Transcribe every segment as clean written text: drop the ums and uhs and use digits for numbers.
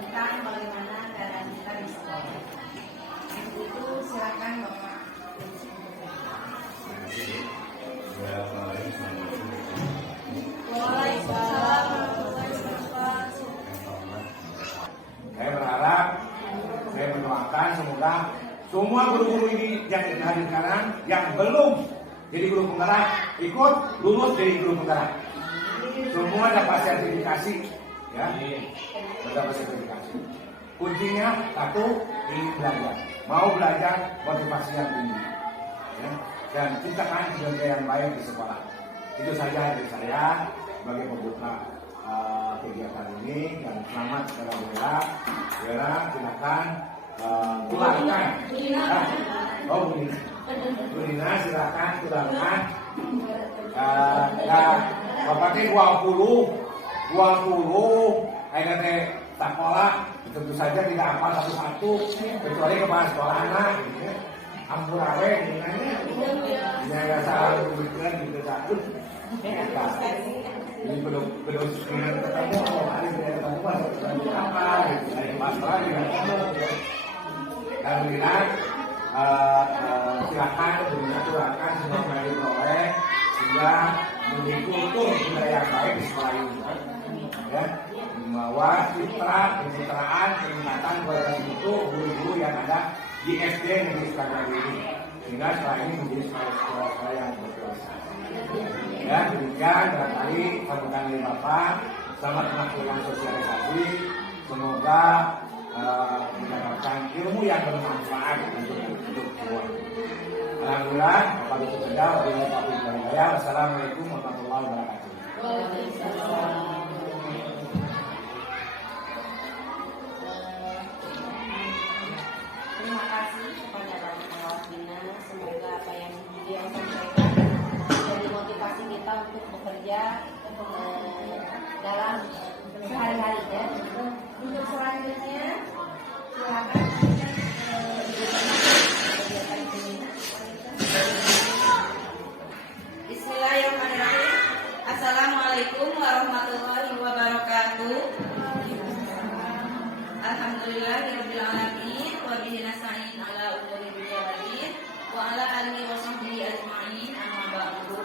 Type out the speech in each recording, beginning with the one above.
tentang bagaimana keadaan kita di sekolah. Untuk itu silakan Bapak. Waalaikumsalam warahmatullahi wabarakatuh. Saya berharap, saya mendoakan semoga semua guru-guru ini yang hadir sekarang yang belum jadi guru penggerak ikut lulus jadi guru penggerak. Semua dapat sertifikasi, ya, dapat sertifikasi. Kuncinya satu, ingin belajar, mau belajar, motivasi yang tinggi, ya, dan ciptakan kinerja yang baik di sekolah. Itu saja dari saya sebagai pembuka kegiatan ini, dan selamat kepada Bella. Bella, silakan tularkan. Bu Nina, silakan tularkan. Bapak teh 20 ayeuna teh sekolah tentu saja tidak hafal satu-satu kecuali kepala sekolah anak gitu ya. Ampurawe dinanya. Ya salah bukan gitu satu. Ini belum ketemu kalau hari ini ketemu apa gitu. Ada masalah dengan dan bilang silakan silakan semua yang diperoleh sehingga menjadi kultur budaya yang baik di sekolah ini, ya, membawa citra pencitraan peningkatan kualitas itu guru-guru yang ada di SD negeri Sukarno ini, sehingga sekolah ini menjadi sekolah yang berkualitas. Ya, demikian barangkali sambutan dari Bapak. Selamat melakukan sosialisasi. Semoga mendapatkan ilmu yang bermanfaat untuk semua. Alhamdulillah, Bapak itu saja. Wassalamualaikum warahmatullahi wabarakatuh. Terima kasih kepada Bapak Kepala Dinas. Semoga apa yang beliau sampaikan menjadi motivasi kita untuk bekerja dalam sehari-hari, ya. Untuk selanjutnya silakan kegiatan ini. Bismillahirrahmanirrahim. Assalamualaikum warahmatullahi wabarakatuh. Alhamdulillahirabbil alamin wa bihi nasta'in ala umuri dunya waddin wa ala alihi wa sahbihi ajma'in, amma ba'du.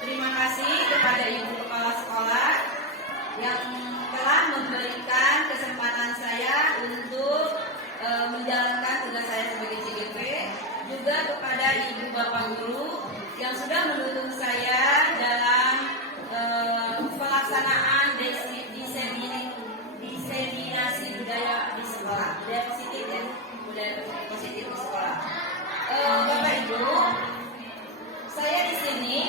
Terima kasih kepada Ibu Kepala Sekolah yang telah memberikan kesempatan saya untuk menjalankan tugas saya sebagai CGP, juga kepada Ibu Bapak Guru yang sudah mendukung saya dalam pelaksanaan diseminasi budaya di sekolah, budaya positif, ya, budaya positif di sekolah. Bapak Ibu, saya di sini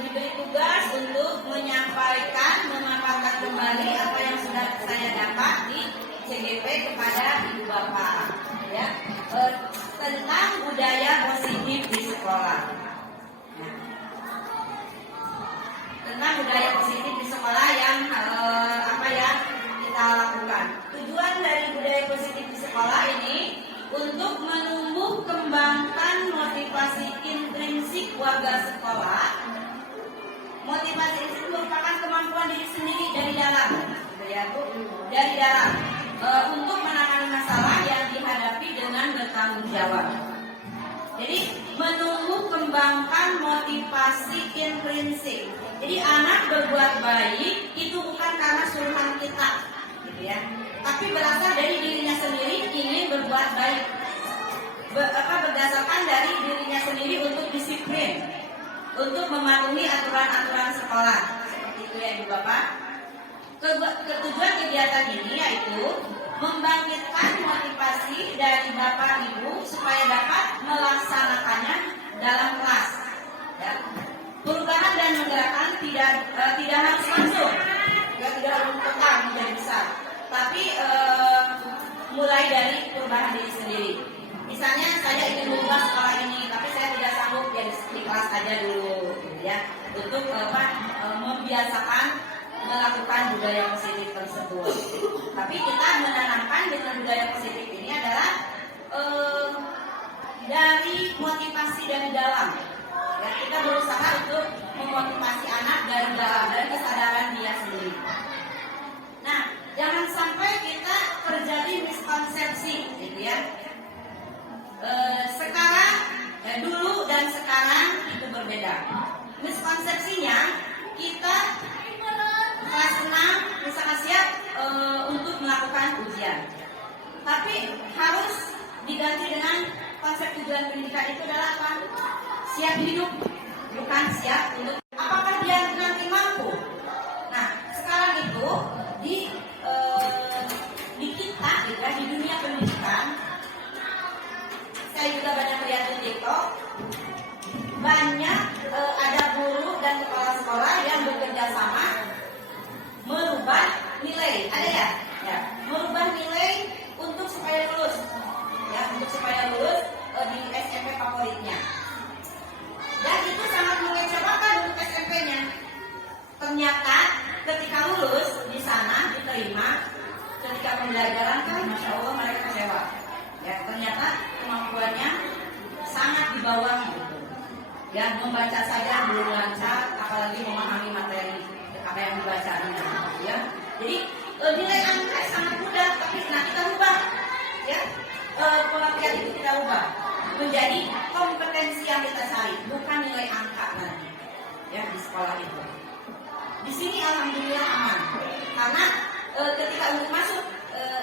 diberi tugas untuk menyampaikan, memaparkan kembali apa yang sudah saya dapat di CGP kepada Ibu Bapak, ya, tentang budaya positif di sekolah. Tentang budaya positif di sekolah yang kita lakukan. Tujuan dari budaya positif di sekolah ini untuk menumbuh kembangkan motivasi intrinsik warga sekolah. Motivasi itu merupakan kemampuan diri sendiri dari dalam, ya Bu, dari dalam untuk menangani masalah yang dihadapi dengan bertanggung jawab. Jadi menumbuh kembangkan motivasi intrinsik. Jadi anak berbuat baik itu bukan karena suruhan kita, gitu ya, tapi berasal dari dirinya sendiri ingin berbuat baik, berdasarkan dari dirinya sendiri untuk disiplin, untuk mematuhi aturan-aturan sekolah. Seperti itu, ya Ibu Bapak. Tujuan kegiatan ini yaitu membangkitkan motivasi dari Bapak Ibu supaya dapat melaksanakannya dalam kelas, ya. Perubahan dan menggerakkan tidak harus langsung, ya, tidak harus tetap menjadi besar, tapi mulai dari perubahan diri sendiri. Misalnya saya ingin mengubah sekolah ini, tapi saya tidak sanggup, ya di kelas aja dulu, ya, untuk membiasakan melakukan budaya positif tersebut. Tapi kita menanamkan dengan budaya positif ini adalah dari motivasi dari dalam. Ya, kita berusaha untuk memotivasi anak dari dalam, dari kesadaran dia sendiri. Nah, jangan sampai Tapi harus diganti dengan konsep tujuan pendidikan itu adalah apa? Siap hidup, bukan siap untuk. Apakah dia nanti mampu? Nah, sekarang itu di kita, gitu ya, di dunia pendidikan, saya juga banyak lihat di TikTok, banyak ada guru dan kepala sekolah yang bekerja sama merubah nilai, ada ya? Ya, merubah nilai untuk supaya lulus, ya, untuk supaya lulus di SMP favoritnya. Dan itu sangat mengecewakan untuk SMP-nya. Ternyata ketika lulus di sana diterima, ketika pembelajaran kan, masya Allah mereka kecewa. Ya, ternyata kemampuannya sangat di bawah gitu. Ya, membaca saja belum lancar, apalagi memahami materi apa yang dibaca gitu, ya. Jadi nilai angka sangat mudah, tapi kita ubah, ya. Pengertian itu kita ubah menjadi kompetensi yang kita cari, bukan nilai angka lagi, ya, di sekolah itu. Di sini alhamdulillah aman, karena ketika untuk masuk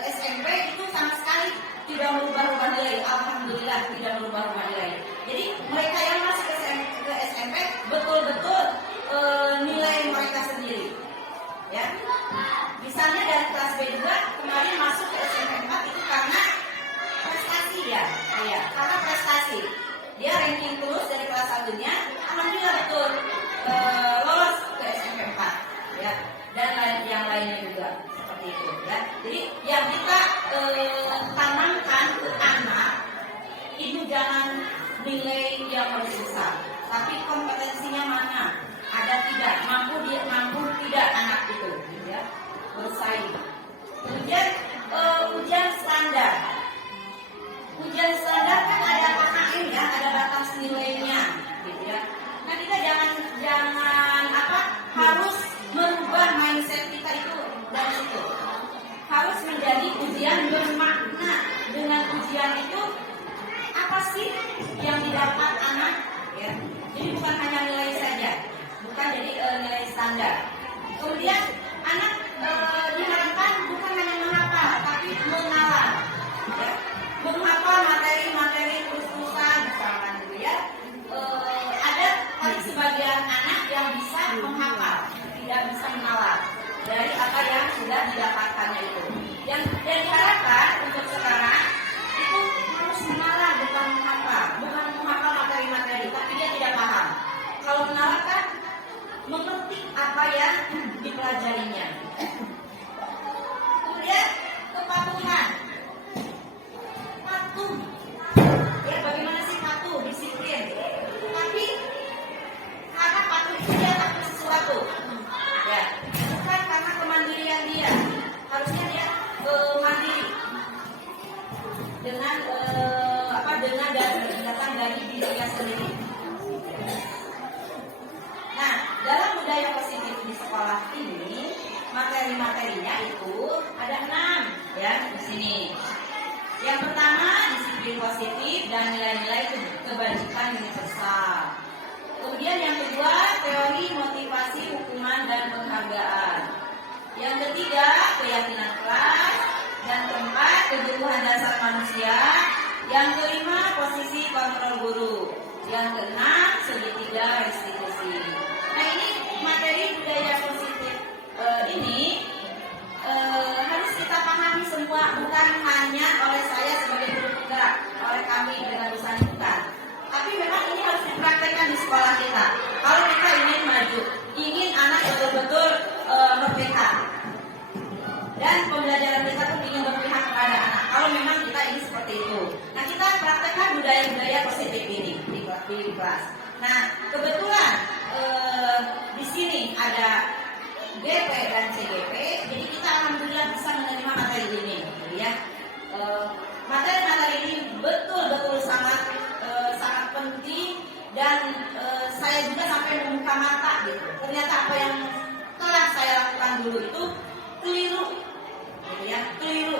SMP itu sama sekali tidak merubah-rubah nilai, alhamdulillah tidak merubah-rubah nilai. Jadi mereka yang masuk ke SMP betul-betul nilai mereka sendiri, ya. Misalnya dari kelas B2 kemarin masuk ke SMP 4 itu karena prestasi ya, karena prestasi. Dia ranking terus dari kelas 1-nya, alhamdulillah betul lolos ke SMP 4, ya. Dan yang lainnya juga seperti itu, ya. Jadi yang kita tanamkan ke anak itu jangan nilai yang paling besar, tapi kompetensinya mana, ada tidak, mampu tidak anak itu, ya, bersaing. Kemudian ujian standar. Ujian standar kan ada KKM, ya, ada batas nilainya, gitu ya. Nah, kita jangan harus merubah mindset kita itu dari situ. Harus menjadi ujian bermakna. Dengan ujian itu apa sih yang didapat anak, ya. Jadi bukan hanya nilai saja, bukan jadi nilai standar. Kemudian anak diharapkan bukan hanya menghafal, tapi mengalah, ya. Menghafal materi-materi terus-terusan misalkan, gitu ya. Ada paling sebagian anak yang bisa menghafal, tidak bisa mengalah dari apa yang sudah didapatkannya itu. Yang diharapkan untuk sekarang itu harus mengalah, bukan menghafal materi-materi, tapi dia tidak paham. Kalau mengalah kan mengerti apa yang dipelajarinya. Kemudian kepatuhan. Patuh. Ya, bagaimana sih patuh? Disiplin. Tapi karena patuh itu dia takut sesuatu. Ya, bukan karena kemandirian dia. Harusnya dia mandiri. Dengan datang dari dirinya sendiri. Nah, dalam budaya positif di sekolah ini, materi-materinya itu ada 6, ya, di sini. Yang pertama, disiplin positif dan nilai-nilai kebajikan universal. Kemudian yang kedua, teori motivasi, hukuman dan penghargaan. Yang ketiga, keyakinan kelas. Yang keempat, kebutuhan dasar manusia. Yang kelima, posisi kontrol guru. Yang keenam, segitiga restitusi. Nah, ini materi budaya positif ini harus kita pahami semua, bukan hanya oleh saya sebagai guru penggerak, oleh kami dengan dosen bukan. Tapi memang ini harus dipraktekkan di sekolah kita. Kalau kita ingin maju, ingin anak betul-betul merdeka, dan pembelajaran kita pun ingin berpihak kepada anak. Kalau memang kita ingin seperti itu, nah kita praktekkan budaya-budaya positif ini di kelas. Nah, kebetulan di sini ada GP dan CGP, jadi kita alhamdulillah bisa menerima materi ini, ya. Materi-materi ini betul-betul sangat penting, dan saya juga sampai membuka mata gitu. Ternyata apa yang telah saya lakukan dulu itu keliru, gitu ya, keliru.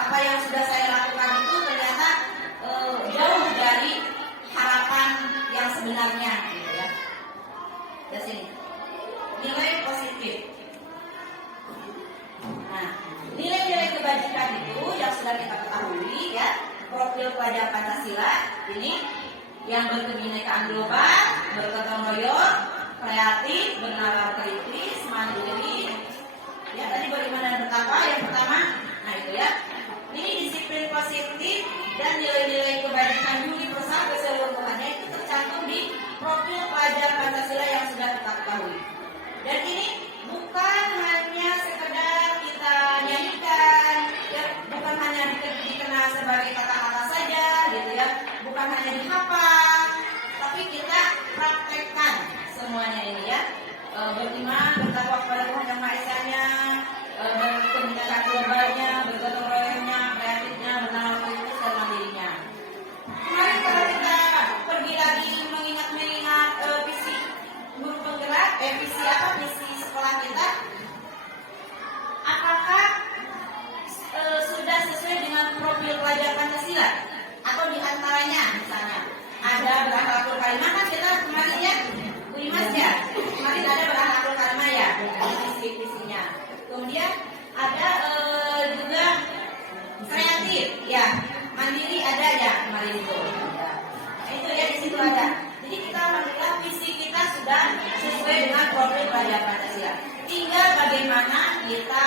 Apa yang sudah saya lakukan itu ternyata jauh dari harapan yang sebenarnya, gitu ya. Di sini nilai positif. Nah, nilai-nilai kebajikan itu yang sudah kita ketahui Pancasila ini yang berkebinekaan global, bergotong royong, kreatif, bernalar kritis, mandiri. Ya tadi bagaimana dan betapa yang pertama, nah itu ya. Ini disiplin positif dan nilai-nilai kebajikan universal keseluruhannya itu tercantum di profil pelajar Pancasila yang sudah kita ketahui. Dan ini bukan hanya sekedar kita nyanyikan, ya, bukan hanya dikenal sebagai kata-kata saja, gitu ya, bukan hanya dihafal, tapi kita praktekkan semuanya ini ya. Beriman, bertakwa kepada Tuhan Yang Maha Esa-Nya, berkebinekaan globalnya, bergotong royongnya, kreatifnya, bernalar kritis dan mandirinya. Kemarin kalau kita pergi lagi mengingat visi guru penggerak, visi sekolah kita, apakah sudah sesuai dengan profil pelajar Pancasila? Atau diantaranya misalnya ada berakhlakul karimah, kan kita kemarin ya, Bu Imas ya, kemarin ada berakhlakul karimah ya, visi-visinya. Kemudian ada juga kreatif, ya, mandiri ada ya kemarin itu. Ya. Nah, itu ya di situ ada. Jadi kita alhamdulillah visi kita sudah sesuai dengan profil pelajar Pancasila. Tinggal bagaimana kita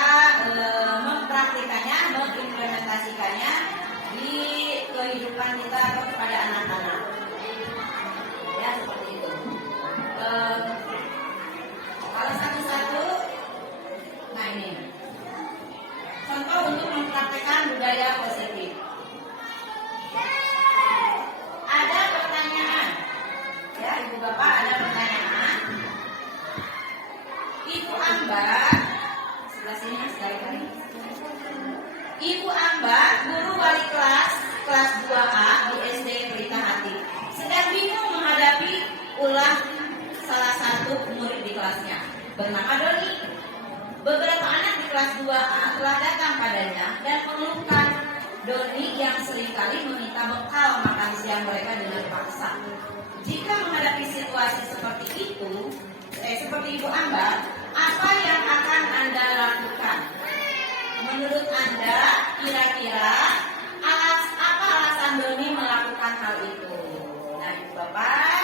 mempraktikannya, mengimplementasikannya di kehidupan kita atau kepada anak-anak. Ya seperti itu. Kalau satu-satu, nah ini contoh untuk mempraktikkan budaya positif. Ada pertanyaan, ya Ibu Bapak ada pertanyaan. Ibu Ambar, sebelah sini sekali kali. Ibu Ambar, guru wali kelas 2A di SD Pelita Hati, sedang bingung menghadapi ulah salah satu murid di kelasnya bernama Doni. Beberapa anak di kelas 2A telah datang padanya dan mengeluhkan Doni yang seringkali meminta bekal makan siang mereka dengan paksa. Jika menghadapi situasi seperti itu, seperti Ibu Ambar, apa yang akan Anda lakukan? Menurut Anda, kira-kira apa alasan Doni melakukan hal itu? Nah, Ibu Bapak,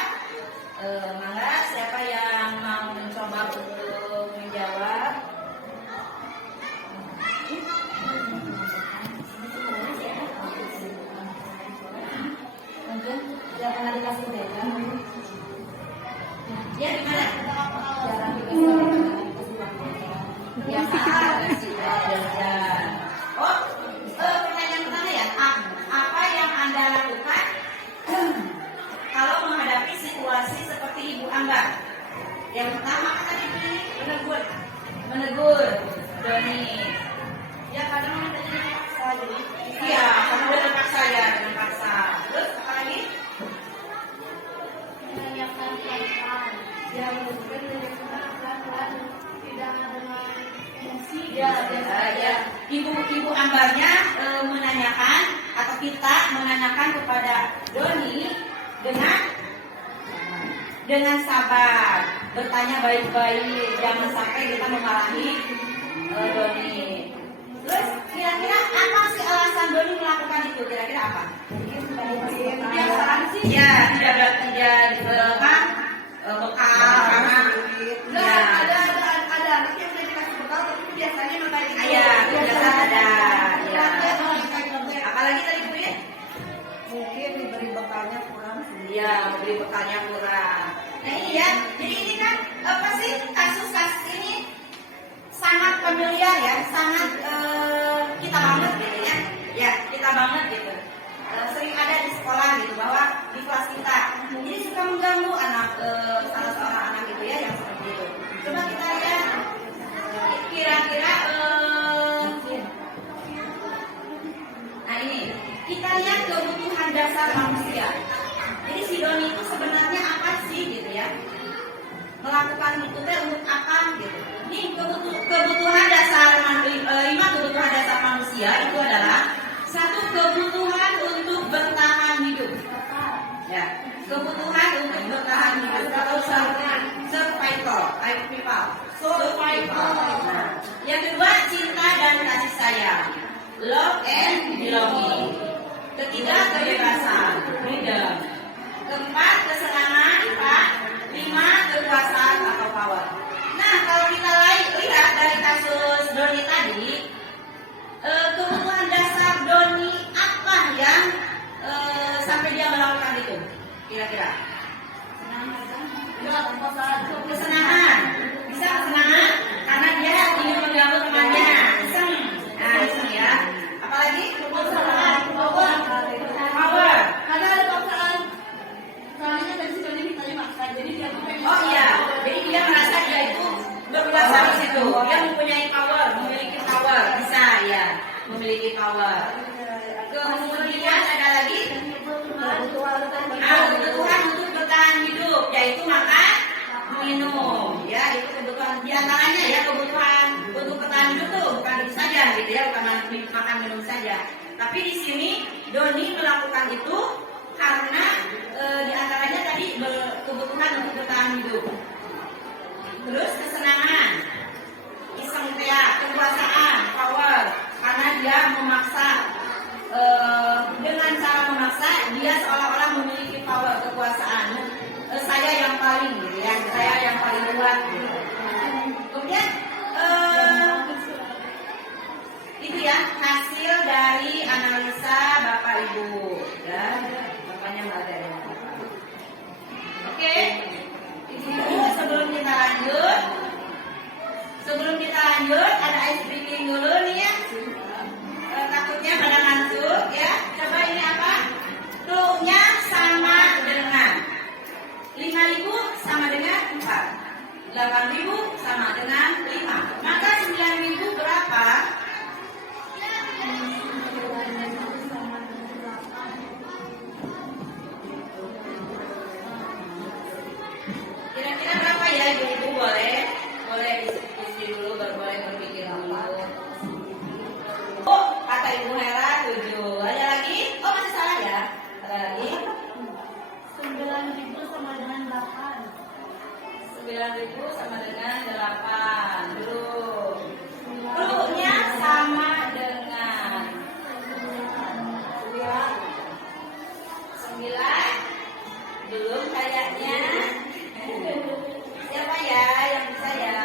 mangga siapa yang mau mencoba untuk menjawab? Mungkin tidak pernah dikasih data. Ya, gimana? Jarang dikasih data. Ya, oh, pertanyaan pertama ya. Apa yang Anda lakukan kalau menghadapi situasi seperti Ibu Ambar? Yang pertama kan tadi menegur Doni. Ya, kadang tadi dipaksa jadi. Iya, karena udah terpaksa ya, dengan paksa. Terus apa lagi? Menanyakan pelan-pelan. Ya, menunjukkan menanyakan pelan-pelan. Tidak dengan emosi. Ya. Ibu Ambarnya menanyakan atau kita menanyakan kepada Doni dengan sabar, bertanya baik-baik, jangan sampai kita memarahi Doni. Terus kira-kira apa sih alasan Doni melakukan itu? Kira-kira apa? Kebiasaan sih ya tidak bekal karena ya ada anak yang sudah dikasih bekal tapi biasanya memang biasa ada ya. Apalagi tadi Bu ya? Mungkin diberi bekalnya kurang sih. Iya, memberi bekalnya kurang. Nah ini ya, jadi ini kan apa sih kasus-kasus ini sangat familiar ya, sangat kita banget gitu ya. Ya, kita banget gitu. Sering ada di sekolah gitu bahwa di kelas kita ini suka mengganggu anak salah seorang anak gitu ya yang seperti itu. Coba kita lihat kira-kira nah ini kita lihat kebutuhan dasar manusia. Jadi si Doni itu sebenarnya apa sih gitu ya? Melakukan itu untuk apa gitu? Ini kebutuhan dasar 5 kebutuhan dasar manusia itu adalah satu kebutuhan untuk bertahan hidup. Ya, kebutuhan untuk bertahan hidup atau survival. Nah, yang kedua cinta dan kasih sayang, love and belonging. Ketiga kebebasan. freedom. Keempat, kesenangan, Pak. 5, kekuasaan atau power. Nah, kalau kita lihat dari kasus Doni tadi, kebutuhan dasar Doni apa yang sampai dia melakukan itu? Kira-kira? Kesenangan. Bisa kesenangan karena dia ingin mengganggu temannya. Iseng. Nah, iseng ya. Apalagi? Power. Karena ada paksaan. Soalnya dari situ dia minta dimakan, jadi dia pengen. Oh iya, jadi dia merasa dia itu berkuasa di situ. Dia mempunyai power, memiliki power. Bisa ya, memiliki power. Kemudian ada lagi kebutuhan untuk bertahan hidup, yaitu makan, minum. Ya, itu kebutuhan diantaranya ya, kebutuhan untuk bertahan hidup tuh bukan itu saja, gitu ya, bukan makan minum saja. Tapi di sini Doni melakukan itu karena diantaranya tadi kebutuhan untuk bertahan hidup. Terus kesenangan, iseng ya, kekuasaan, power, karena dia memaksa. Dengan cara memaksa dia seolah-olah memiliki power, kekuasaan. Saya yang paling, gitu ya, saya yang paling kuat. Gitu. Kemudian itu ya hasil dari analisa Bapak Ibu dan bapaknya Mbak Dada. Oke, itu sebelum kita lanjut. Sebelum kita lanjut ada ice breaking dulu nih ya. Takutnya pada ngantuk ya. Coba ini apa? Clue-nya sama dengan 5.000 sama dengan 4. 8.000 sama dengan 5. Maka 9.000 berapa? Kira-kira berapa ya ibu-ibu? Boleh isi dulu baru boleh berpikir dulu. Oh, kata Ibu Hera 7. Ada lagi? Oh, masih salah ya? Ada lagi? 9.000 sama dengan 8. 9.000 sama dengan 8. Belum. Clue-nya sama dengan 9. Belum kayaknya. Siapa ya yang bisa ya?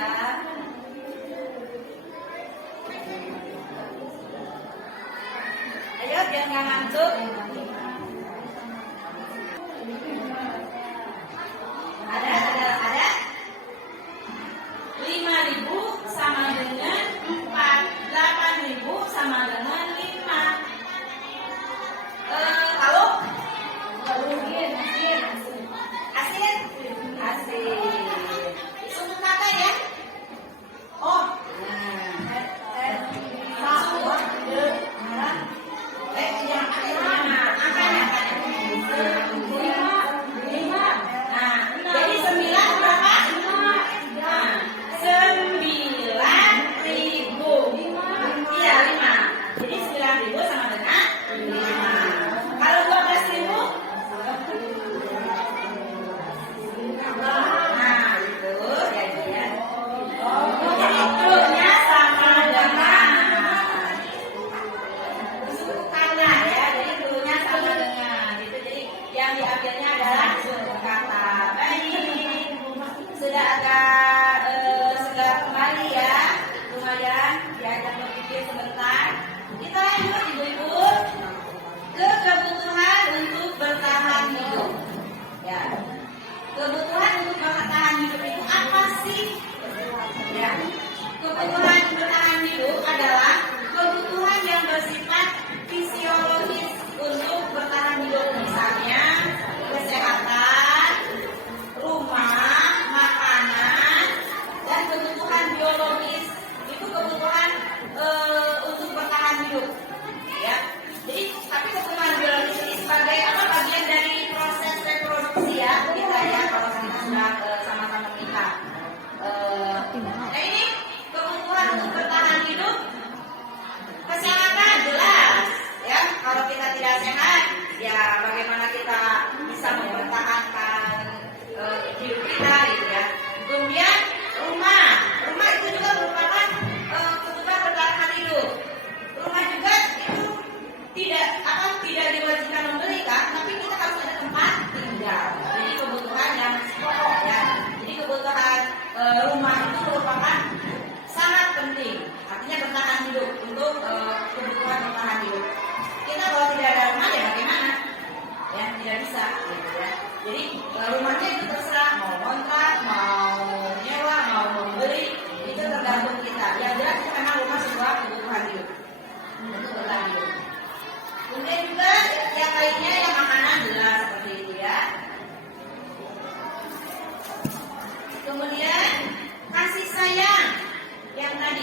Ayo biar nggak ngantuk. Ada. 5.000 sama dengan 4. 8.000 sama dengan 5. Halo? Asin. Untuk kata ya? Oh. Jangan.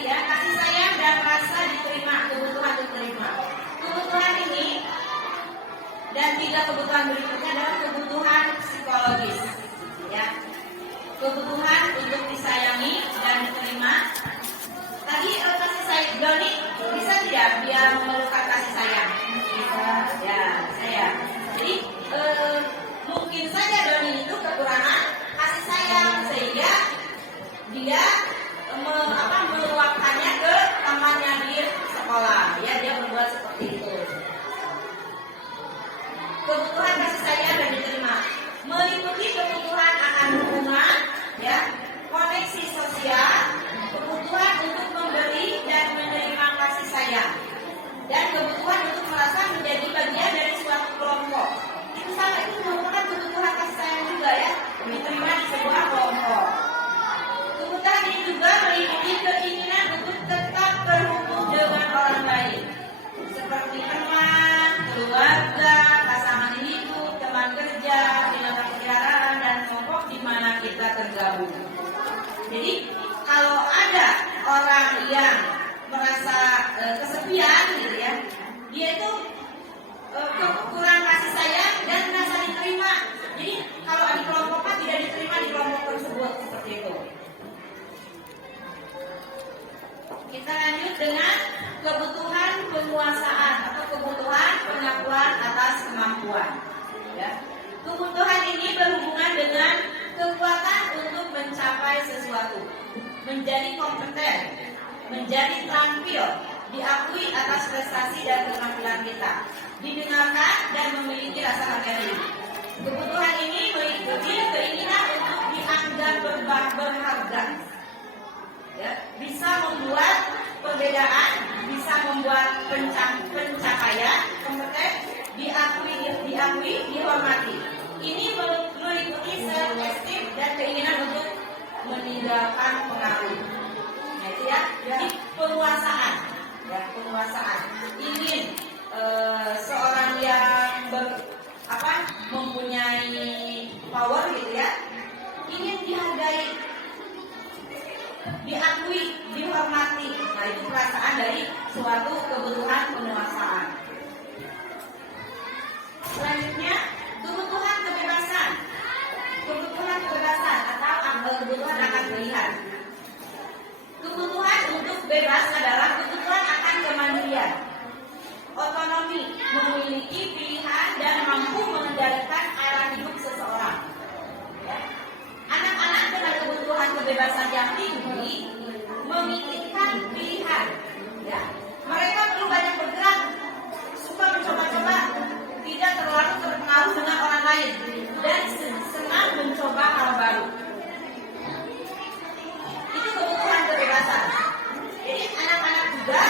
ya, kasih sayang dan rasa diterima, kebutuhan diterima. Kebutuhan ini dan 3 kebutuhan berikutnya adalah kebutuhan psikologis, ya. Kebutuhan untuk disayangi dan diterima. Tadi kasih sayang, Doni bisa tidak dia memerlukan kasih sayang? Bisa, ya, saya. Jadi mungkin saja Doni itu kekurangan kasih sayang sehingga dia meluapkannya ke temannya di sekolah, ya, dia berbuat seperti itu. Kebutuhan kasih sayang dan diterima meliputi kebutuhan akan hubungan, ya, koneksi sosial, kebutuhan untuk memberi dan menerima kasih sayang, dan kebutuhan untuk merasa menjadi bagian dari suatu kelompok. Itu sama, itu merupakan kebutuhan kasih sayang juga, ya, diterima di sebuah kelompok. Kebutuhan ini juga meliputi keinginan untuk tetap terhubung dengan orang lain, seperti teman, keluarga, pasangan hidup, teman kerja, binatang peliharaan, dan kelompok di mana kita tergabung. Jadi kalau ada orang yang merasa kesepian, gitu ya, dia itu kurang kasih sayang dan merasa diterima. Jadi kalau di kelompoknya tidak diterima di kelompok tersebut, seperti itu. Kita lanjut dengan kebutuhan penguasaan atau kebutuhan pengakuan atas kemampuan. Ya. Kebutuhan ini berhubungan dengan kekuatan untuk mencapai sesuatu, menjadi kompeten, menjadi terampil, diakui atas prestasi dan keterampilan kita, didengarkan dan memiliki rasa harga diri. Kebutuhan ini meliputi keinginan untuk dianggap berharga. Ya, bisa membuat perbedaan, bisa membuat pencapaian, kompeten, diakui, dihormati. Ini meliputi self-esteem dan keinginan untuk meninggalkan pengaruh. Nah, itu ya, jadi penguasaan, ya, penguasaan. Ingin seorang yang mempunyai power, gitu ya, ingin dihargai, diakui, dihormati. Nah, itu perasaan dari suatu kebutuhan penguasaan. Selanjutnya, kebutuhan kebebasan. Kebutuhan kebebasan atau kebutuhan akan pilihan. Kebutuhan untuk bebas adalah kebutuhan akan kemandirian, otonomi, memiliki pilihan dan mampu mengendalikan arah hidup seseorang. Ya. Anak-anak dengan kebutuhan kebebasan yang tinggi memikirkan pilihan, ya. Mereka perlu banyak bergerak, suka mencoba-coba, tidak terlalu terpengaruh dengan orang lain, dan senang mencoba hal baru. Itu kebutuhan kebebasan. Jadi anak-anak juga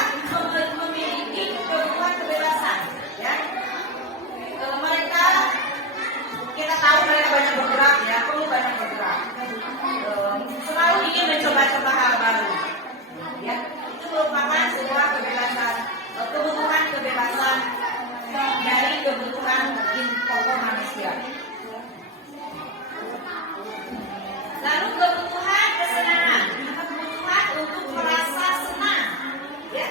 memiliki kebutuhan kebebasan, ya. Mereka, kita tahu mereka banyak bergerak, ya, perlu banyak bergerak. Selalu ingin mencoba-coba hal baru, ya. Itu merupakan sebuah kebebasan, kebutuhan kebebasan dari kebutuhan pokok manusia. Lalu kebutuhan kesenangan, kebutuhan untuk merasa senang, ya.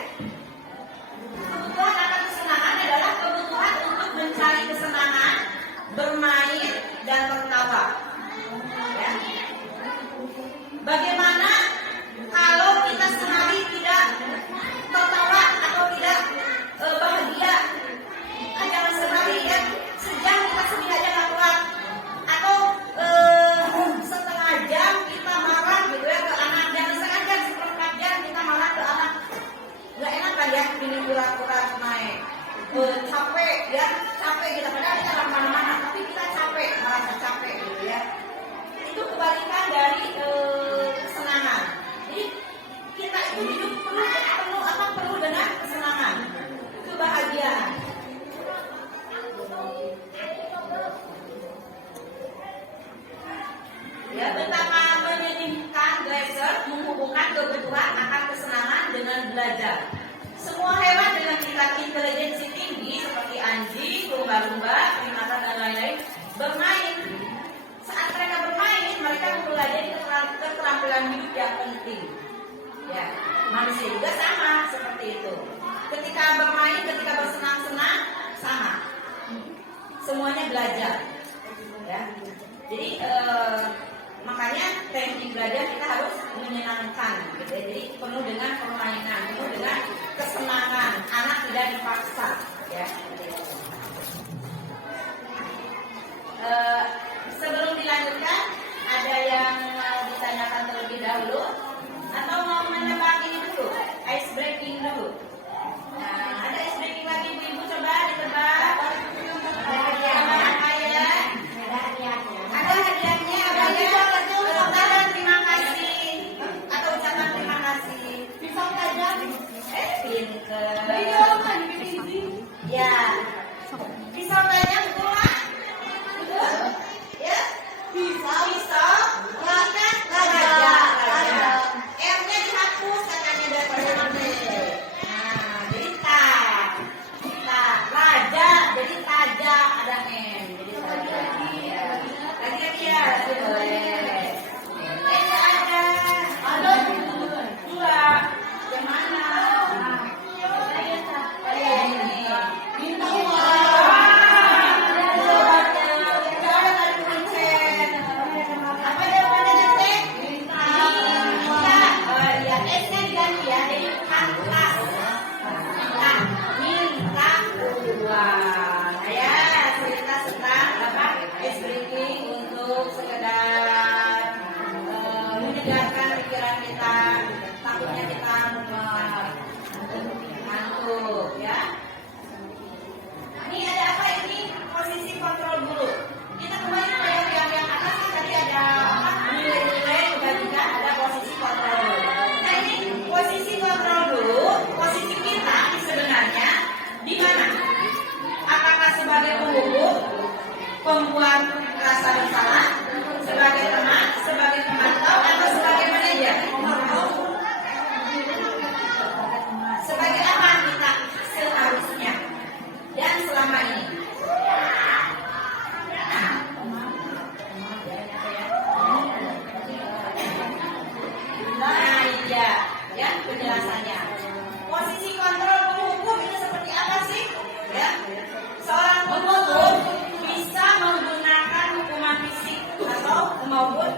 Kebutuhan akan kesenangan adalah kebutuhan untuk mencari kesenangan, bermain dan tertawa, ya. Bagaimana kalau kita sehari tidak tertawa atau tidak bahagia? Jangan sehari, ya, sejam kita sedih aja nggak kuat, atau setengah jam kita marah, gitu ya, ke anak. Jangan setengah jam, seperempat jam kita marah ke anak. Nggak enak kan, ya, ini urat-urat naik, capek, ya, capek kita, padahal kita nggak mana-mana, tapi kita capek, merasa capek, gitu ya. Itu kebalikan dari kesenangan. Jadi kita itu hidup perlu dengan kesenangan, kebahagiaan. Ya, betapa menyedihkan Gleiser menghubungkan kebutuhan akan kesenangan dengan belajar. Semua hewan dengan tingkat intelijensi tinggi seperti anjing, lumba-lumba, primata dan lain-lain bermain. Saat mereka bermain, mereka mempelajari keterampilan hidup yang penting. Ya, manusia juga sama seperti itu. Ketika bermain, ketika bersenang-senang, sama. Semuanya belajar. Ya, jadi makanya teknik belajar kita harus menyenangkan, gitu ya. Jadi penuh dengan permainan, penuh dengan kesenangan. Anak tidak dipaksa, ya. Sebelum dilanjutkan, ada yang mau ditanyakan terlebih dahulu atau mau menebak ini dulu, ice breaking dulu. Nah, ada ice breaking lagi ibu-ibu, coba ditebak. Apa ya? Ada hadiahnya, apa ya? Ucapan terima kasih atau ucapan terima kasih. Pisau tajam. Pinter. Ya. Pisau tajam betul lah. Betul? Ya. Pisau. Tajam. R-nya dihapus katanya daripada nanti. Nah, jadi raja, jadi taja ada N, jadi taja. Ya. Lagi ya, boleh. Ada. Dua. Yang mana? Ini. Bintang Apa jawabannya, Detek? Oh iya, S-nya diganti ya, jadi pantas. Minta uang. Ya, cerita tentang apa? Ice breaking untuk sekedar menyegarkan pikiran kita. Takutnya kita ngantuk, ya. Ini ada apa ini? Posisi kontrol dulu. Kita kembali ke yang atas kan tadi ada apa? Nilai-nilai kebajikan, ada posisi kontrol dulu. Nah ini posisi kontrol dulu, posisi kita sebenarnya di mana? Apakah sebagai penghukum, pembuat rasa bersalah, sebagai teman, sebagai pemantau, atau sebagai manajer? Sebagai apa kita seharusnya dan selama ini? Nah, iya, ya penjelasannya. Posisi kontrol penghukum itu seperti apa sih? Ya, seorang penghukum bisa menggunakan hukuman fisik atau maupun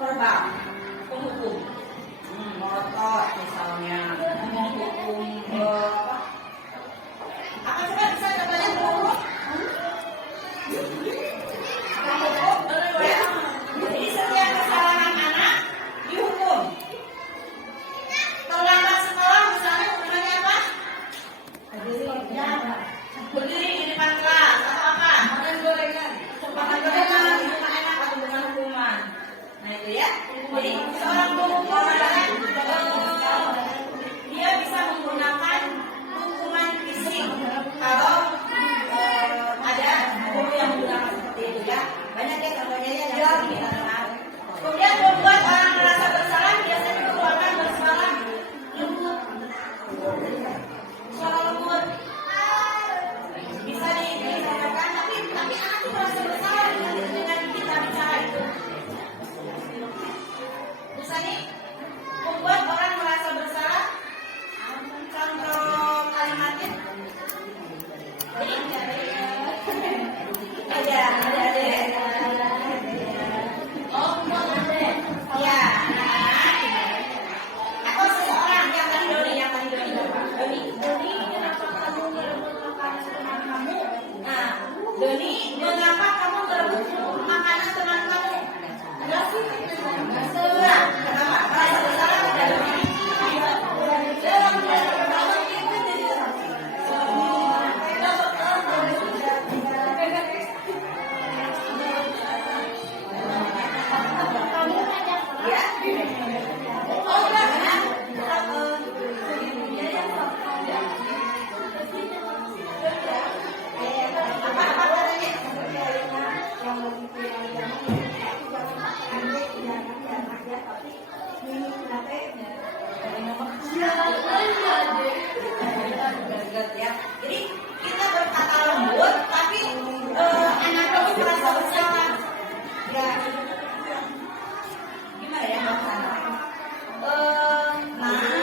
verbal. Penghukum, melotot misalnya, menghukum apa coba bisa contohnya penghukum? Jadi setiap kesalahan anak dihukum. Terlambat sekolah misalnya hukumannya apa? Berdiri di depan kelas atau apa? Makan gorengan. Makan gorengan itu enak atau bukan hukuman? Nah itu ya. Jadi seorang penghukum adalah dia bisa menggunakan hukuman fisik kalau ada guru yang menggunakan seperti itu ya. Banyak ya contohnya ya dalam kita dengar. Kemudian membuat orang merasa bersalah biasanya dikeluarkan bersuara lembut. Suara lembut bisa disampaikan, tapi anak itu merasa bersalah dengan kita bicara itu. Misalnya membuat orang merasa bersalah. Contoh kalimatnya. Ada. Ya, atau seseorang yang tadi Doni, kenapa kamu merebut makanan teman kamu? Nah, Doni, mengapa kamu merebut makanan teman kamu? Enggak sih, enggak. Kenapa? Merasa bersalah tidak Doni? Ya. Jadi kita berkata lembut, tapi anak kamu merasa bersalah. Ya, gimana ya? Nah,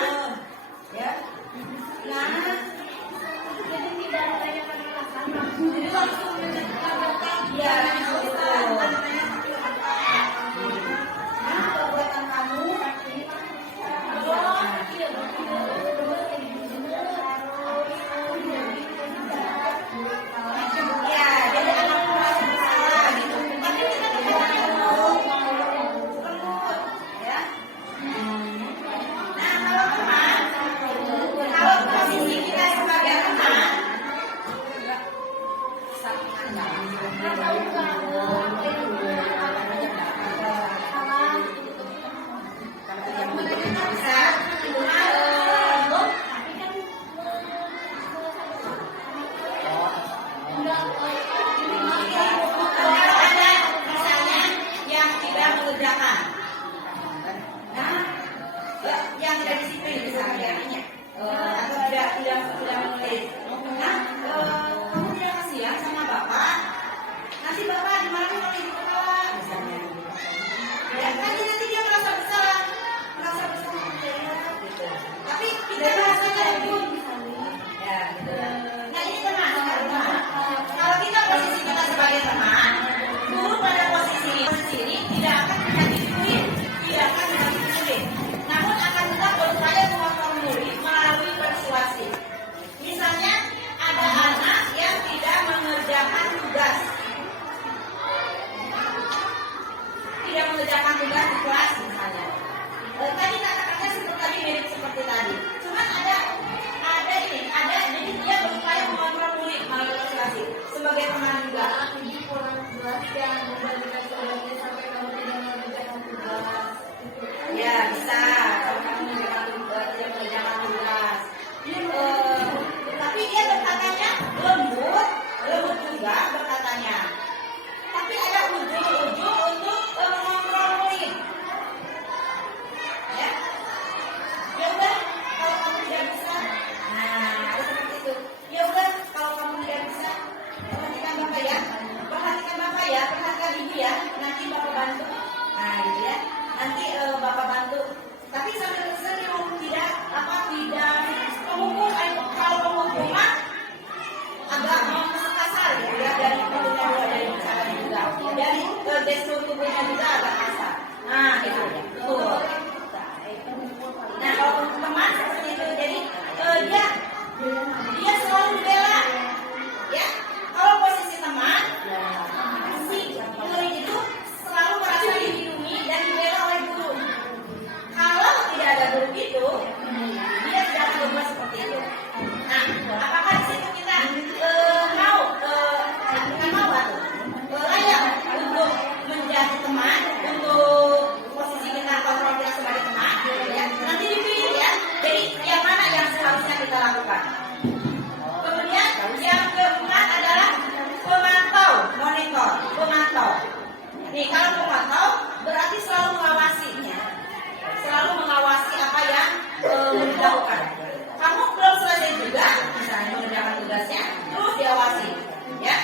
lakukan. Kamu belum selesai juga, misalnya mengerjakan tugasnya, terus diawasi, ya.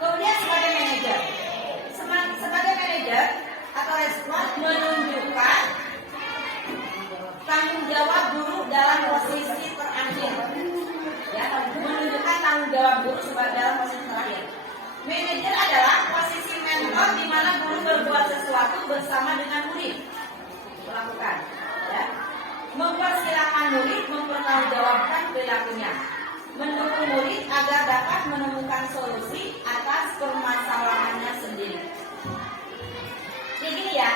Kemudian sebagai manajer, atau respon menunjukkan tanggung jawab guru dalam posisi terakhir, ya, menunjukkan tanggung jawab guru sebagai dalam posisi terakhir. Manajer adalah posisi mentor di mana guru berbuat sesuatu bersama dengan murid, melakukan, ya, mempersilahkan murid mempertanggungjawabkan perilakunya, mendukung murid agar dapat menemukan solusi atas permasalahannya sendiri. Jadi ya,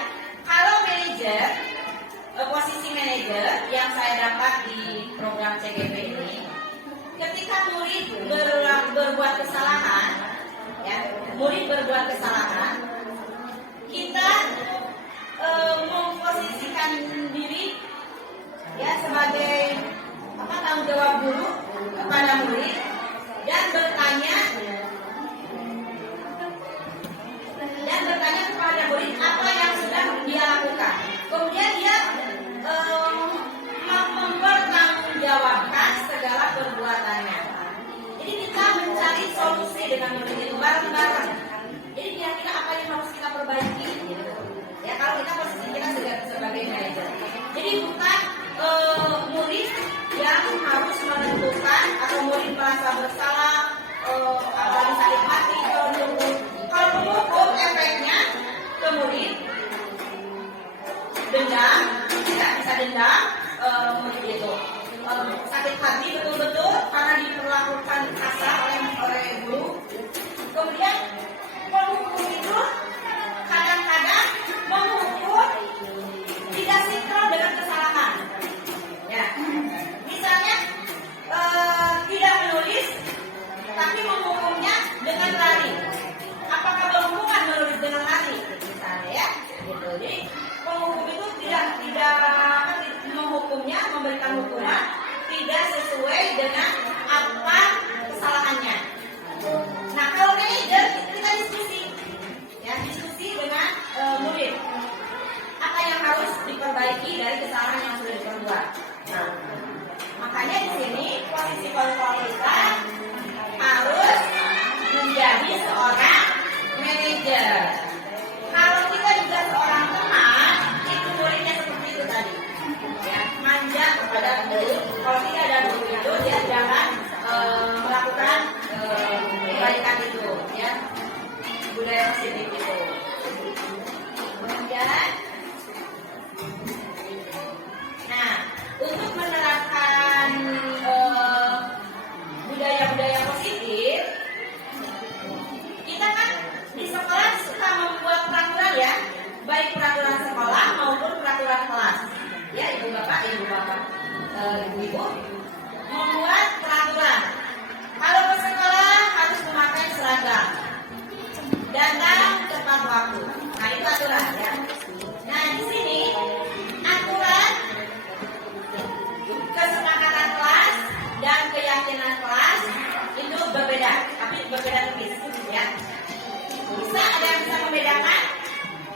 kalau manajer, posisi manajer yang saya dapat di program CGP ini, ketika murid berbuat kesalahan, ya, murid berbuat kesalahan, kita memposisikan diri, ya, sebagai tanggung jawab guru kepada murid dan bertanya kepada murid apa yang sudah dia lakukan. Kemudian dia mempertanggungjawabkan segala perbuatannya. Jadi kita mencari solusi dengan murid itu bareng-bareng. Jadi kira-kira apa yang harus kita perbaiki, gitu. Ya, kalau kita posisi kita sebagai manajer. Jadi bukan murid yang harus menentukan atau murid merasa bersalah, apalagi sakit hati atau menunggu. Kalau menghukum efeknya ke murid, dendam, tidak bisa dendam, murid itu sakit hati betul-betul karena diperlakukan kasar oleh guru. Kemudian penghukum itu kadang-kadang menghukum tidak sinkron dengan kesalahan. Ya, misalnya tidak menulis, tapi menghukumnya dengan lari. Apakah berhubungan menulis dengan lari? Misalnya, ya, gitu. Jadi penghukum itu tidak menghukumnya, memberikan hukuman tidak sesuai dengan apa kesalahannya. Nah, kalau manajer kita diskusi, ya, diskusi dengan murid. Apa yang harus diperbaiki dari kesalahan yang sudah diperbuat. Nah, makanya di sini posisi kontrol kita harus menjadi seorang manajer. Kalau kita juga seorang teman, itu muridnya seperti itu tadi, ya, manja kepada guru. Kalau tidak ada guru itu, dia jangan melakukan kebaikan itu, ya, budaya positif itu. Kemudian, nah, untuk menerapkan budaya-budaya positif, kita kan di sekolah suka membuat peraturan, ya, baik peraturan sekolah maupun peraturan kelas, ya, ibu bapak, ibu-ibu membuat peraturan. Kalau ke sekolah harus memakai seragam, datang tepat waktu. Nah, itu aturan, ya. Nah, di sini aturan kesepakatan kelas dan keyakinan kelas itu berbeda, tapi berbeda tipis, ya. Bisa ada yang bisa membedakan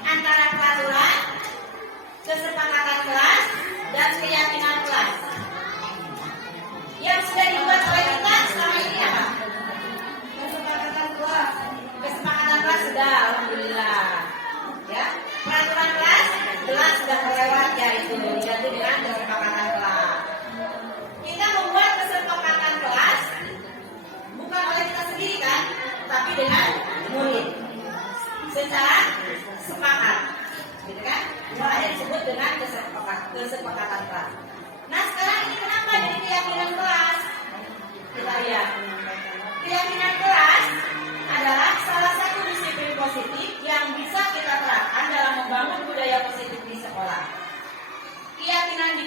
antara peraturan, kesepakatan kelas, dan keyakinan kelas. Yang sudah dibuat oleh kita selama ini apa? Kesepakatan kelas. Kesepakatan kelas sudah, alhamdulillah. Ya, peraturan kelas jelas sudah terlewat, ya, itu diganti dengan kesepakatan kelas. Kita membuat kesepakatan kelas bukan oleh kita sendiri, kan, tapi dengan murid secara sepakat, gitu kan? Makanya disebut dengan kesepakatan kelas. Nah, sekarang ini kenapa jadi keyakinan kelas? Kita lihat, keyakinan kelas adalah salah satu disiplin positif yang bisa kita terapkan dalam membangun budaya positif di sekolah. Keyakinan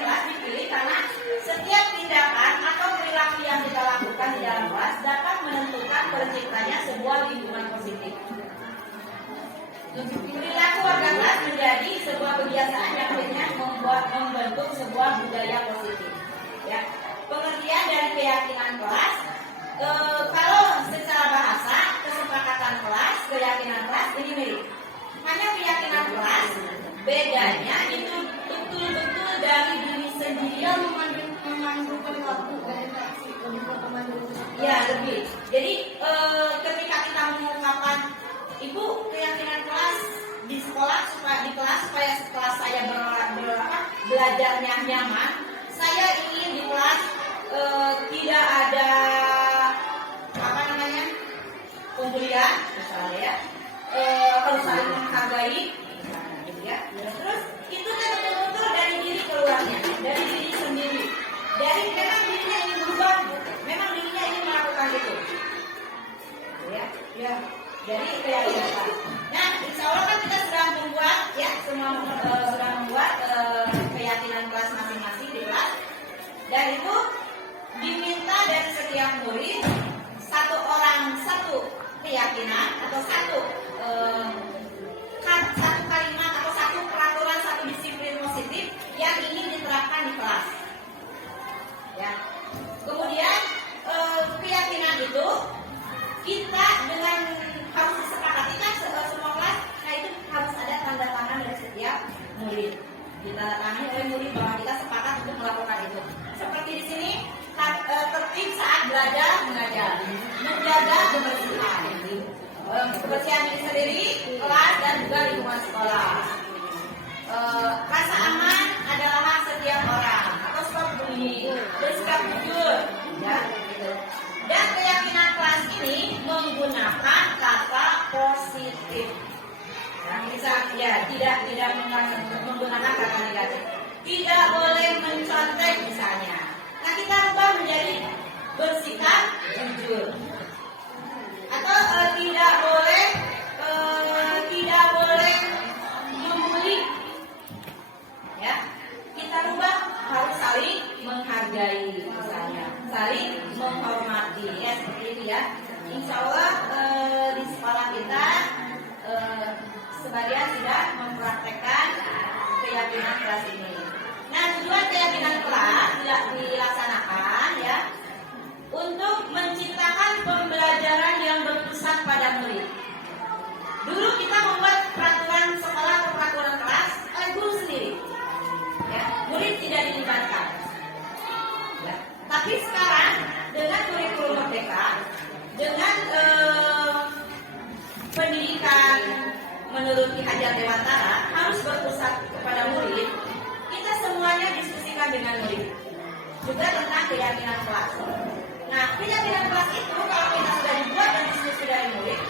kelas dipilih karena setiap tindakan atau perilaku yang kita lakukan di dalam kelas dapat menentukan terciptanya sebuah lingkungan positif. Perilaku warga kelas menjadi sebuah kebiasaan yang akhirnya membentuk sebuah budaya positif. Ya, pengertian dari keyakinan kelas, kalau secara bahasa kesepakatan kelas, keyakinan kelas ini mirip. Hanya keyakinan kelas bedanya itu betul-betul dari diri sendiri yang Ya, lebih. Jadi ketika kita mengungkapkan ibu keyakinan kelas di sekolah supaya di kelas supaya setelah saya belajarnya nyaman, saya ingin di kelas tidak ada apa namanya pembulian misalnya ya, harus saling menghargai, misalnya, gitu ya. Terus itu kan betul-betul dari diri keluarnya, dari diri sendiri, dari memang dirinya ingin berubah, memang dirinya ingin melakukan itu, ya, ya. Jadi keyakinan. Nah, insya Allah kan kita sudah membuat ya semua sudah membuat keyakinan kelas masing-masing di kelas, dan itu diminta dari setiap murid satu orang satu keyakinan atau satu kalimat atau satu peraturan, satu disiplin positif yang ingin diterapkan di kelas. Ya. Kemudian keyakinan itu kita dengan harus disepakati kan semua kelas, nah itu harus ada tanda tangan dari setiap murid. Ditandatangani oleh murid bahwa kita sepakat untuk melakukan itu. Seperti di sini tertib saat belajar mengajar, menjaga kebersihan, kebersihan diri sendiri, kelas dan juga lingkungan sekolah. Rasa aman adalah hak setiap orang atau stop bullying, bersikap jujur, ya. Gitu. Dan keyakinan kelas ini menggunakan kata positif. Nah, bisa ya tidak menggunakan kata negatif. Tidak boleh mencontek misalnya. Nah, kita ubah menjadi bersikap jujur. Atau tidak boleh membuli. Ya. Kita ubah harus saling menghargai misalnya, saling menghormati ya, seperti itu ya. Insya Allah di sekolah kita sebagian sudah mempraktekkan keyakinan kelas ini. Nah, tujuan keyakinan kelas dilaksanakan ya untuk menciptakan pembelajaran yang berpusat pada murid. Dulu kita membuat peraturan sekolah atau peraturan kelas oleh guru sendiri. Ya, murid tidak dilibatkan. Ya. Tapi sekarang dengan kurikulum merdeka, dengan pendidikan menurut Ki Hajar Dewantara harus berpusat kepada murid. Kita semuanya diskusikan dengan murid. Juga tentang keyakinan kelas. Nah, keyakinan kelas itu kalau kita sudah dibuat dan diskusi dari murid,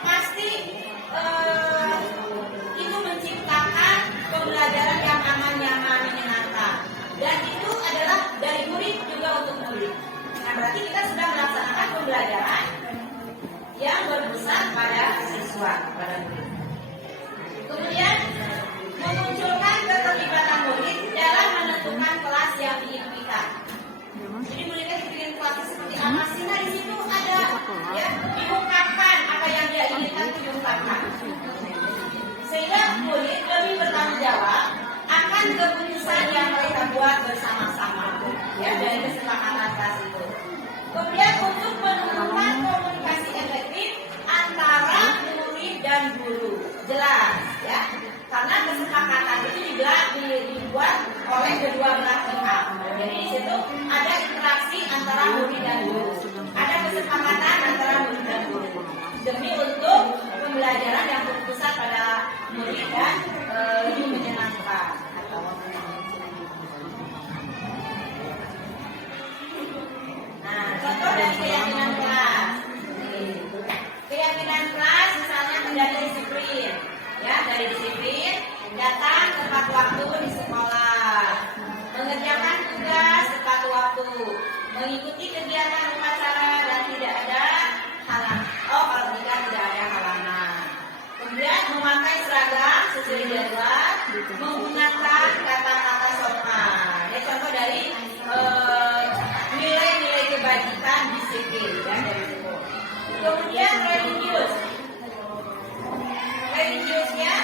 pasti itu menciptakan pembelajaran yang aman, nyaman, menyenangkan. Dan itu adalah dari murid juga untuk murid. Nah, berarti kita sudah melaksanakan pembelajaran yang berpusat pada siswa, pada murid. Kemudian memunculkan keterlibatan murid dalam menentukan kelas yang diimpikan. Jadi muridnya dibikin kelas seperti apa sih? Nah, di situ ada ya diungkapkan apa yang dia inginkan diungkapkan. Sehingga murid lebih bertanggung jawab akan keputusan yang mereka buat bersama-sama ya dari kesepakatan kelas itu. Kemudian untuk menumbuhkan komunikasi efektif antara murid dan guru, jelas ya, karena kesepakatan itu juga dibuat oleh kedua belah pihak. Jadi di situ ada interaksi antara murid dan guru, ada kesepakatan antara murid dan guru demi untuk pembelajaran yang berpusat pada murid dan lebih menyenangkan. Nah, contoh dari keyakinan kelas. Keyakinan kelas misalnya menjadi disiplin, ya dari disiplin datang tepat waktu di sekolah, mengerjakan tugas tepat waktu, mengikuti kegiatan upacara dan tidak ada halangan. Oh, kalau tidak ada halangan. Kemudian memakai seragam sesuai jadwal, menggunakan kata-kata sopan. Ya, contoh dari nilai-nilai kebajikan disiplin ya dari itu. Kemudian religiusnya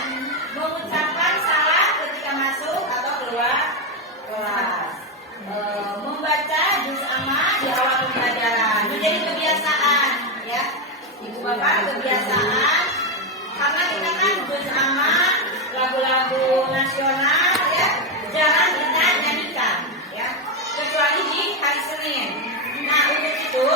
mengucapkan salam ketika masuk atau keluar kelas, membaca juz amma di awal pembelajaran menjadi kebiasaan ya ibu bapak, kebiasaan karena kita kan juz amma lagu-lagu nasional ya jarang kita nyanyikan ya kecuali di hari Senin. Nah, untuk itu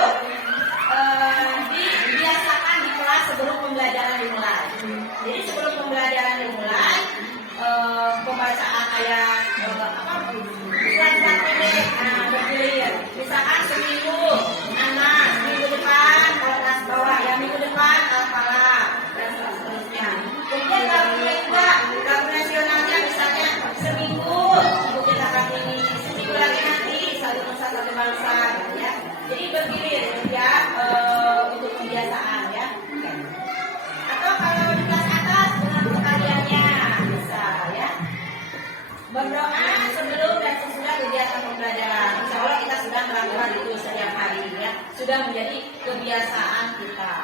sudah menjadi kebiasaan kita.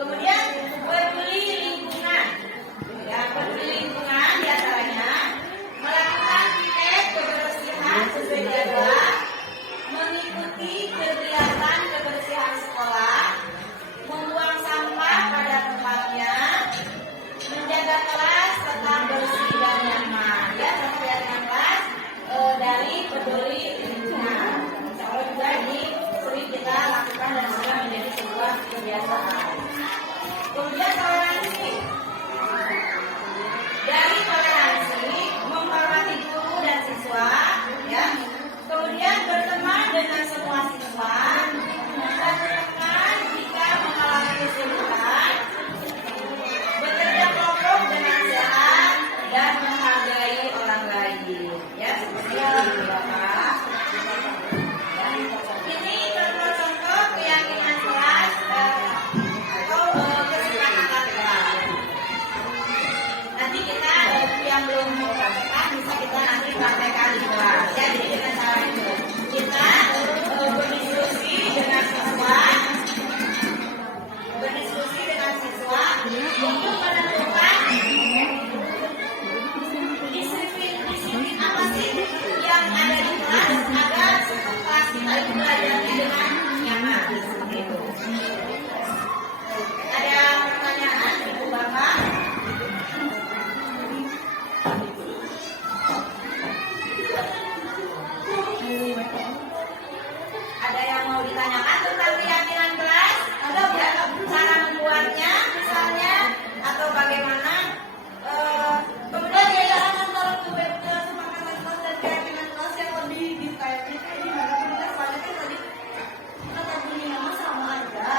Kemudian peduli lingkungan. Ya, peduli lingkungan diantaranya melakukan piket kebersihan sesuai jadwal, mengikuti kegiatan kebersihan sekolah, membuang sampah pada tempatnya, menjaga kelas tetap bersih dan nyaman. Ya, perhatian kelas dari peduli lingkungan. Insya Allah juga ini sering kita lakukan dan sudah menjadi sebuah kebiasaan. Kemudian toleransi. Dari toleransi menghormati guru dan siswa, ya. Kemudian berteman dengan semua siswa, dan jika mengalami kesulitan, bekerja kelompok dengan sehat dan menghargai orang lain. Ya, seperti itu, Bapak. Ya. Ini contoh-contoh keyakinan kelas atau kesepakatan kelas. Nanti kita yang belum mempraktekkan bisa kita nanti praktekkan di kelas. Ya, jadi dengan cara itu kita berdiskusi dengan siswa, untuk menentukan disiplin apa sih yang ada di kelas agar kelas kita itu belajarnya dengan nyaman. Seperti itu. Ada pertanyaan, Ibu Bapak? Ada yang mau ditanyakan tentang keyakinan kelas? Atau ya, cara membuatnya misalnya, atau bagaimana? Kemudian Perbedaan antara kesepakatan kelas dan keyakinan kelas yang lebih detailnya kayak gimana? Kita soalnya kan tadi kita punya nama sama aja.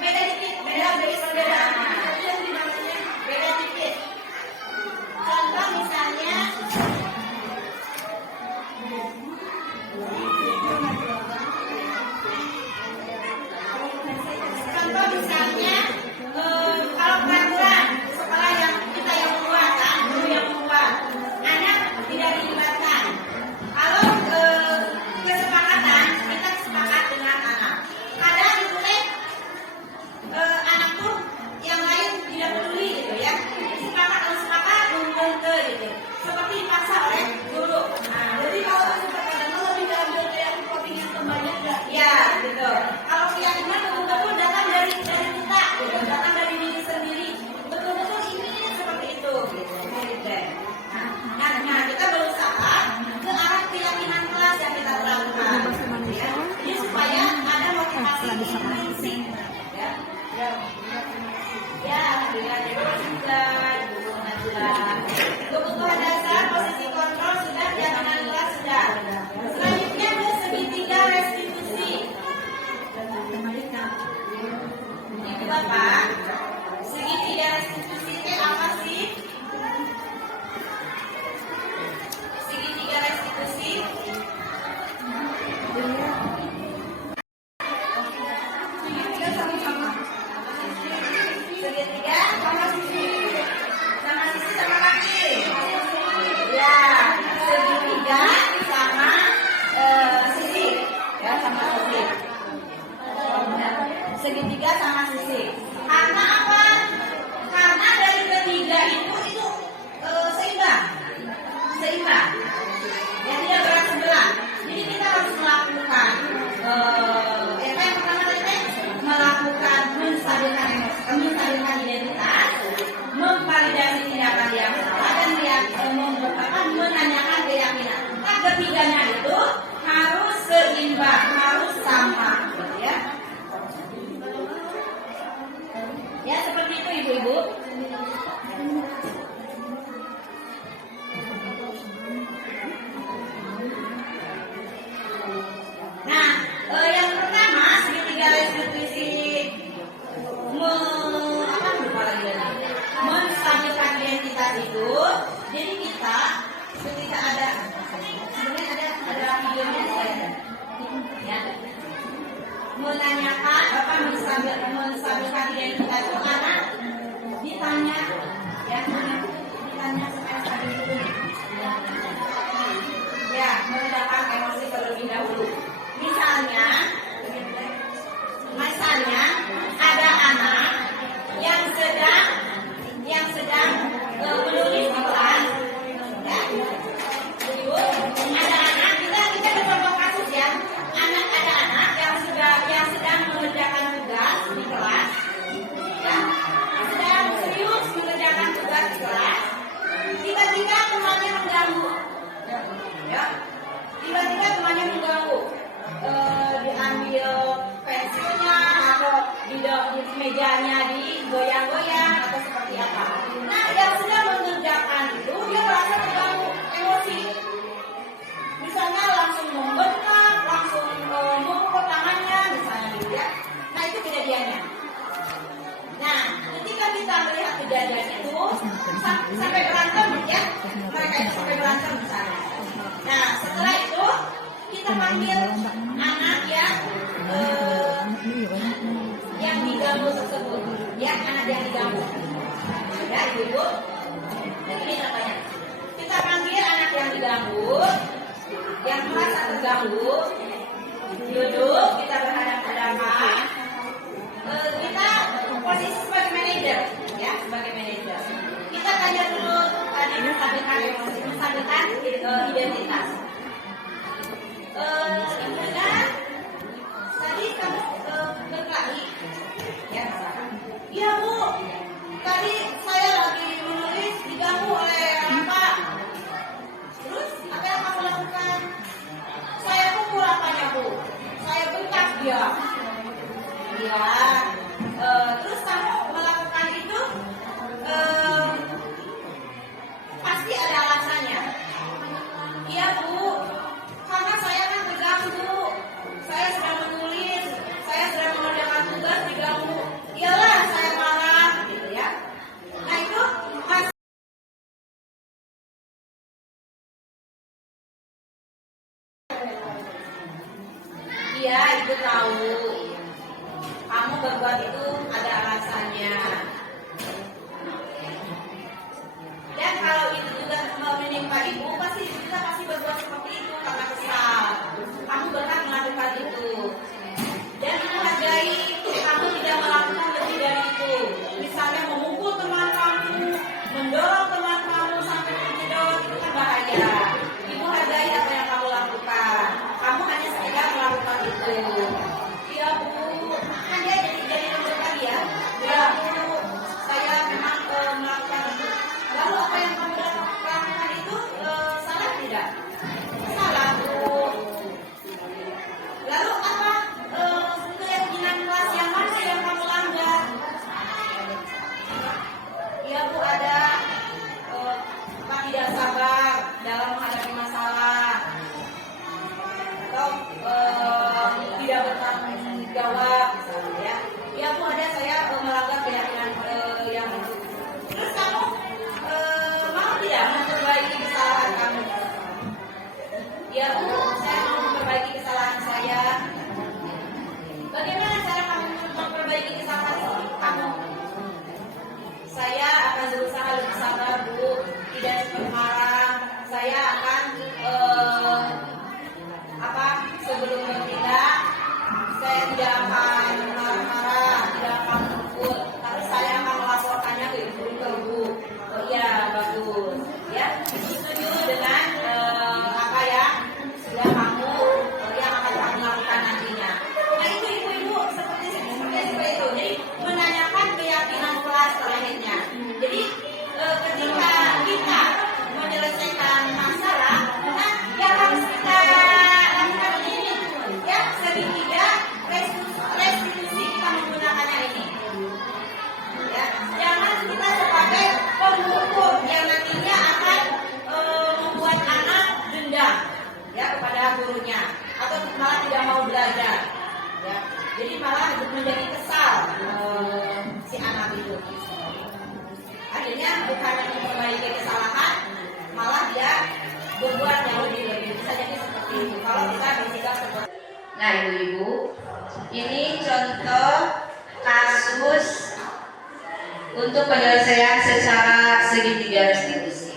beda dikit, beda Tapi yang di dalamnya beda dikit. Contoh misalnya, kalau peraturan sekolah yang kita yang membuat, guru yang membuat, anak tidak dilibatkan. Kalau kesepakatan, kita sepakat dengan anak. Kadang boleh anak tuh yang lain tidak peduli gitu ya. Sepakat gitu. Seperti dipaksa oleh guru. Nah, jadi kalau kesepakatan lebih diambil kayak voting yang terbanyak nggak? ya, gitu. Kalau keyakinan betul-betul datang dari kita, gitu. Datang dari diri sendiri. Betul-betul ini seperti itu, gitu. Gitu. Nah, kita berusaha ke arah keyakinan kelas yang kita lakukan. Ya. Jadi supaya ada motivasi intrinsik. Ya. Ya, terima kasih juga, Ibu Najla. Kebutuhan dasar, posisi kontrol sudah, keyakinan kelas sudah. Selanjutnya ke segitiga restitusi. Ini Bapak, segitiga restitusi itu apa sih? Segitiga restitusi. Segitiga sama sisi sama kaki. Ya, segitiga sama sisi. Ya, sama sisi. Segitiga sama sisi. Karena apa? Karena dari ketiga itu seimbang. Seimbang. Ya, tidak berat sebelah. Jadi kita harus melakukan yang pertama tadi melakukan menstabilkan identitas, memvalidasi tindakan yang salah dan menanyakan keyakinan. Nah, ketiganya itu harus seimbang, harus sama, gitu ya. Ya, seperti itu Ibu-ibu. Nah, yang pertama segitiga restitusi menstabilkan identitas itu. Jadi kita ketika ada sebenarnya ada videonya ya. Menanyakan apa menstabilkan identitas itu anak ditanya ya, ditanya supaya stabil dulu. Ya, meredakan emosi terlebih dahulu. Misalnya sambil pensilnya atau di mejanya digoyang-goyang atau seperti apa. Nah, yang sedang mengerjakan itu dia merasa terganggu emosi. Misalnya langsung membengkak, langsung memukul tangannya, misalnya gitu ya. Nah, itu kejadiannya. Nah, ketika kita melihat kejadian itu sampai berantem ya, mereka itu sampai berantem misalnya. Nah, setelah itu kita panggil anak yang diganggu tersebut, ya anak yang diganggu. Ya, ibu. Jadi ini contohnya. Kita panggil anak yang diganggu, yang merasa terganggu, duduk, kita berhadapan-hadapan. Kita posisi sebagai manajer, ya sebagai manajer. Kita tanya dulu tadi menstabilkan identitas. Kemudian tadi kamu berkelahi, ya misalkan. Iya Bu, tadi saya lagi menulis diganggu oleh apa? Terus apa yang kamu lakukan? Saya pukul apanya Bu? Saya bentak dia. Ya, terus kamu melakukan itu pasti ada alasannya. Iya Bu, karena saya kan terganggu. Saya sedang menulis, saya sedang mengerjakan tugas diganggu. Iyalah saya marah, gitu ya. Nah itu masih iya Ibu tahu. Kamu berbuat itu ada alasannya. Dan kalau itu juga menimpa ibu, pasti kita pasti berbuat seperti itu karena kesal. Kamu berhak melakukan itu. Dan menghargai kamu tidak melakukan lebih dari itu. Misalnya memukul teman kamu, mendorong teman kamu sampai terjedot, itu kan bahaya. Ibu hargai apa yang kamu lakukan. Kamu hanya sekedar melakukan itu. Iya Bu, kan dia jadi nomor lagi ya. Ya Bu, saya memang melakukan itu. Lalu apa yang kamu lakukan itu salah tidak? Salah Bu. Lalu apa keyakinan kelas yang mana yang kamu langgar? Iya Bu, ada tidak sabar dalam menghadapi masalah atau tidak bertanggung jawab misalnya ya. Ya Bu, ada saya melanggar keyakinan yang itu. Terus kamu mau tidak memperbaiki kesalahan kamu? Ya Bu, saya mau memperbaiki kesalahan saya. Bagaimana cara kamu memperbaiki kesalahan kamu? Saya akan berusaha lebih sabar Bu, tidak cepat marah. Saya akan sebelum bertindak, saya tidak akan marah-marah, tidak akan mukul, tapi saya akan melaporkannya ke ibu. Oh iya, bagus. Ya, ibu setuju dengan apa ya? Sudah kamu yang akan kamu lakukan nantinya. Nah itu ibu-ibu seperti itu. Jadi menanyakan keyakinan kelas lainnya. Jadi ketika kita menyelesaikan masalah, nah yang harus kita lakukan ini, ya segitiga restitusi kita menggunakannya ini. Ya, jangan kita sebagai pengukur yang nantinya akan membuat anak dendam, ya kepada gurunya, atau malah tidak mau belajar. Ya, jadi malah menjadi kesal si anak itu. Akhirnya bukan memperbaiki kesalahan, malah dia berbuat yang lebih bisa jadi seperti itu. Kalau kita bersikap seperti itu. Nah ibu-ibu, ini contoh kasus untuk penyelesaian secara segitiga restitusi.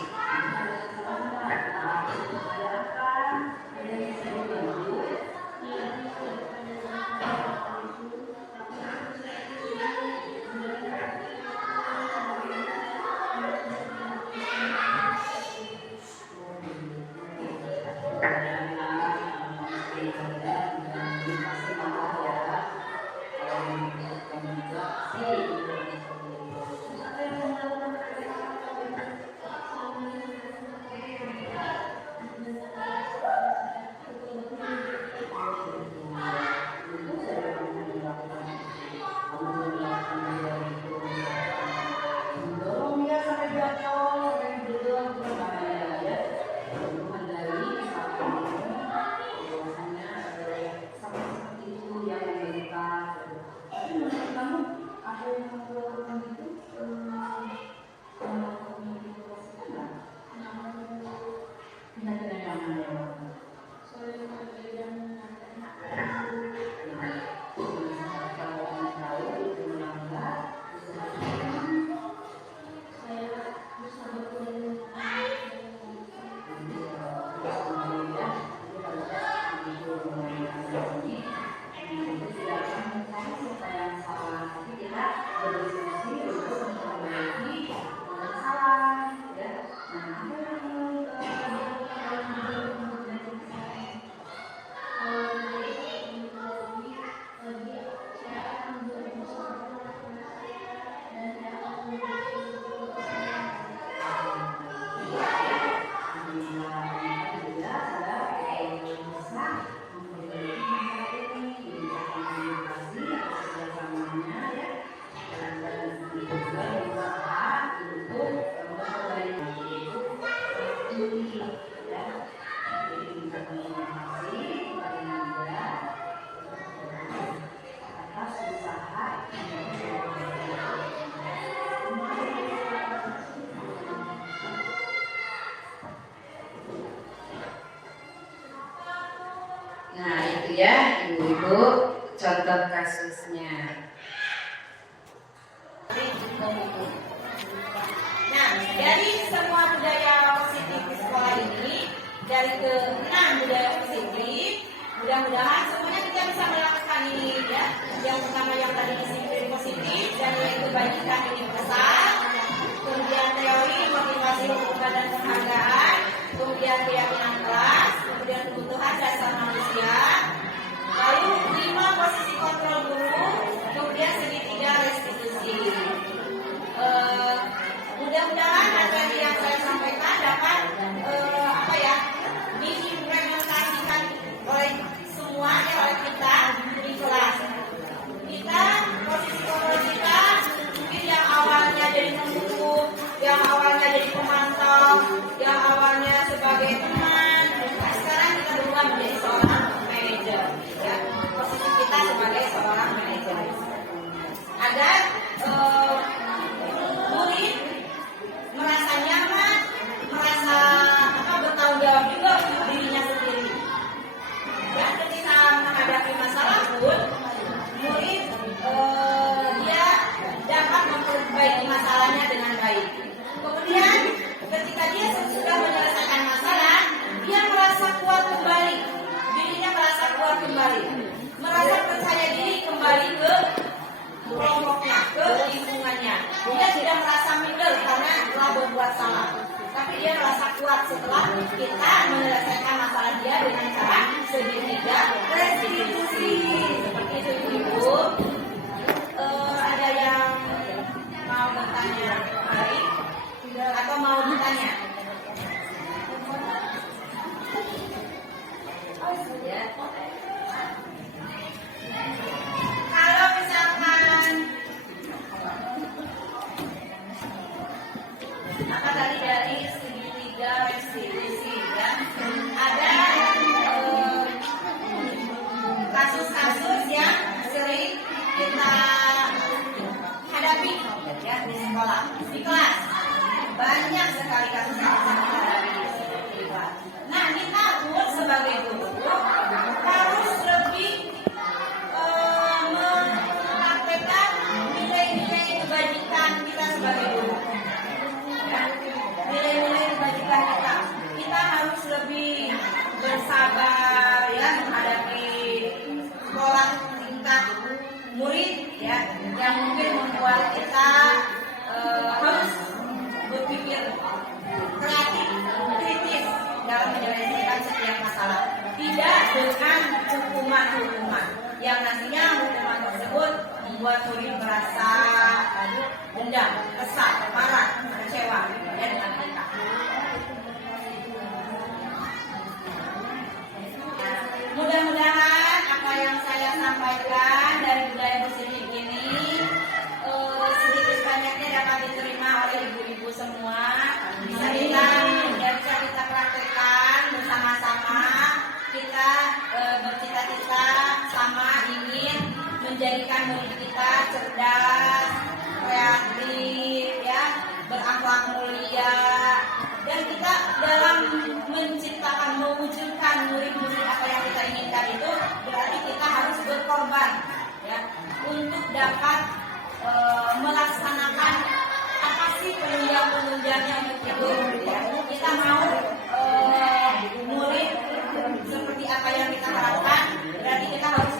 ya ibu-ibu contoh kasusnya. Nah, dari semua budaya positif di sekolah ini, dari ke-6 budaya positif, mudah-mudahan semuanya kita bisa melakukan ini ya. Yang pertama yang tadi disiplin positif dan nilai kebajikan ini besar. Kemudian teori, motivasi, hubungan dan penghargaan. Kemudian keyakinan kelas. Kemudian kebutuhan dasar manusia. Lalu 5 posisi kontrol guru. Kemudian segitiga restitusi. Mudah-mudahan materi yang saya sampaikan dapat diimplementasikan oleh semua oleh kita di kelas. Kita posisi kontrol kita mungkin yang awalnya jadi pembuku, yang awalnya jadi pemantau, yang awalnya sebagai teman. Nah, sekarang kita berubah menjadi seorang manajer. Ya, posisi kita sebagai seorang manajer. Agar murid merasa nyaman, merasa bertanggung jawab juga untuk dirinya sendiri. Dan ketika menghadapi masalah pun, murid dia dapat memperbaiki masalahnya dengan baik. Kemudian ketika dia sudah menyelesaikan masalah, dia merasa kuat kembali, dirinya merasa kuat kembali, merasa percaya diri kembali ke kelompoknya, ke lingkungannya. Dia tidak merasa minder karena telah berbuat salah, tapi dia merasa kuat setelah kita menyelesaikan masalah dia dengan cara segitiga restitusi. Seperti itu ibu. Ada yang mau bertanya, baik? Atau mau bertanya? Ya. Kalau misalkan apa tadi dari segitiga restitusi ya, ada kasus-kasus yang sering kita hadapi ya di sekolah, di kelas. Banyak sekali kasus yang kita hadapi di kelas. Nah, kita pun sebagai guru harus lebih mempraktekkan nilai-nilai kebajikan kita sebagai guru. Ya, nilai-nilai kebajikan kita. Kita harus lebih bersabar ya menghadapi sekolah tingkat murid ya yang mungkin membuat kita harus berpikir kreatif, kritis dalam menyelesaikan setiap masalah. Tidak dengan hukuman-hukuman yang nantinya hukuman tersebut membuat murid merasa dendam, kesal, marah, kecewa dan dengan kita. Mudah-mudahan apa yang saya sampaikan dari budaya positif ini sedikit banyaknya dapat diterima oleh ibu-ibu semua. Bisa kita praktekkan bersama-sama. Kita bercita-cita sama ingin menjadikan murid kita cerdas, kreatif, ya, berakhlak mulia. Dan kita dalam menciptakan, mewujudkan murid-murid apa yang kita inginkan itu berarti kita harus berkorban ya untuk dapat melaksanakan apa sih penunjang-penunjangnya untuk itu ya. Kita mau murid seperti apa yang kita harapkan, berarti kita harus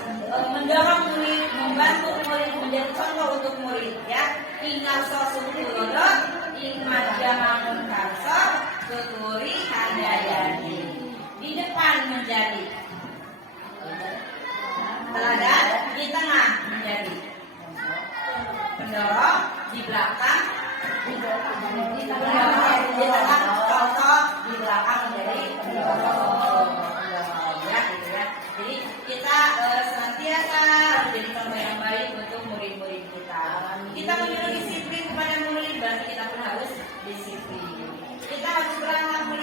mendorong murid, membantu murid menjadi contoh untuk murid ya. Ingat sosukulodo, ingat jamangun karso, tuturi handayani. Di depan menjadi teladan, di tengah menjadi pendorong, di belakang di tengah contoh, di belakang menjadi pendorong ya, gitu ya. Jadi kita senantiasa menjadi contoh yang baik untuk murid-murid kita. Kita menyuruh disiplin kepada murid, berarti kita pun harus disiplin. Kita harus berakhlak mulia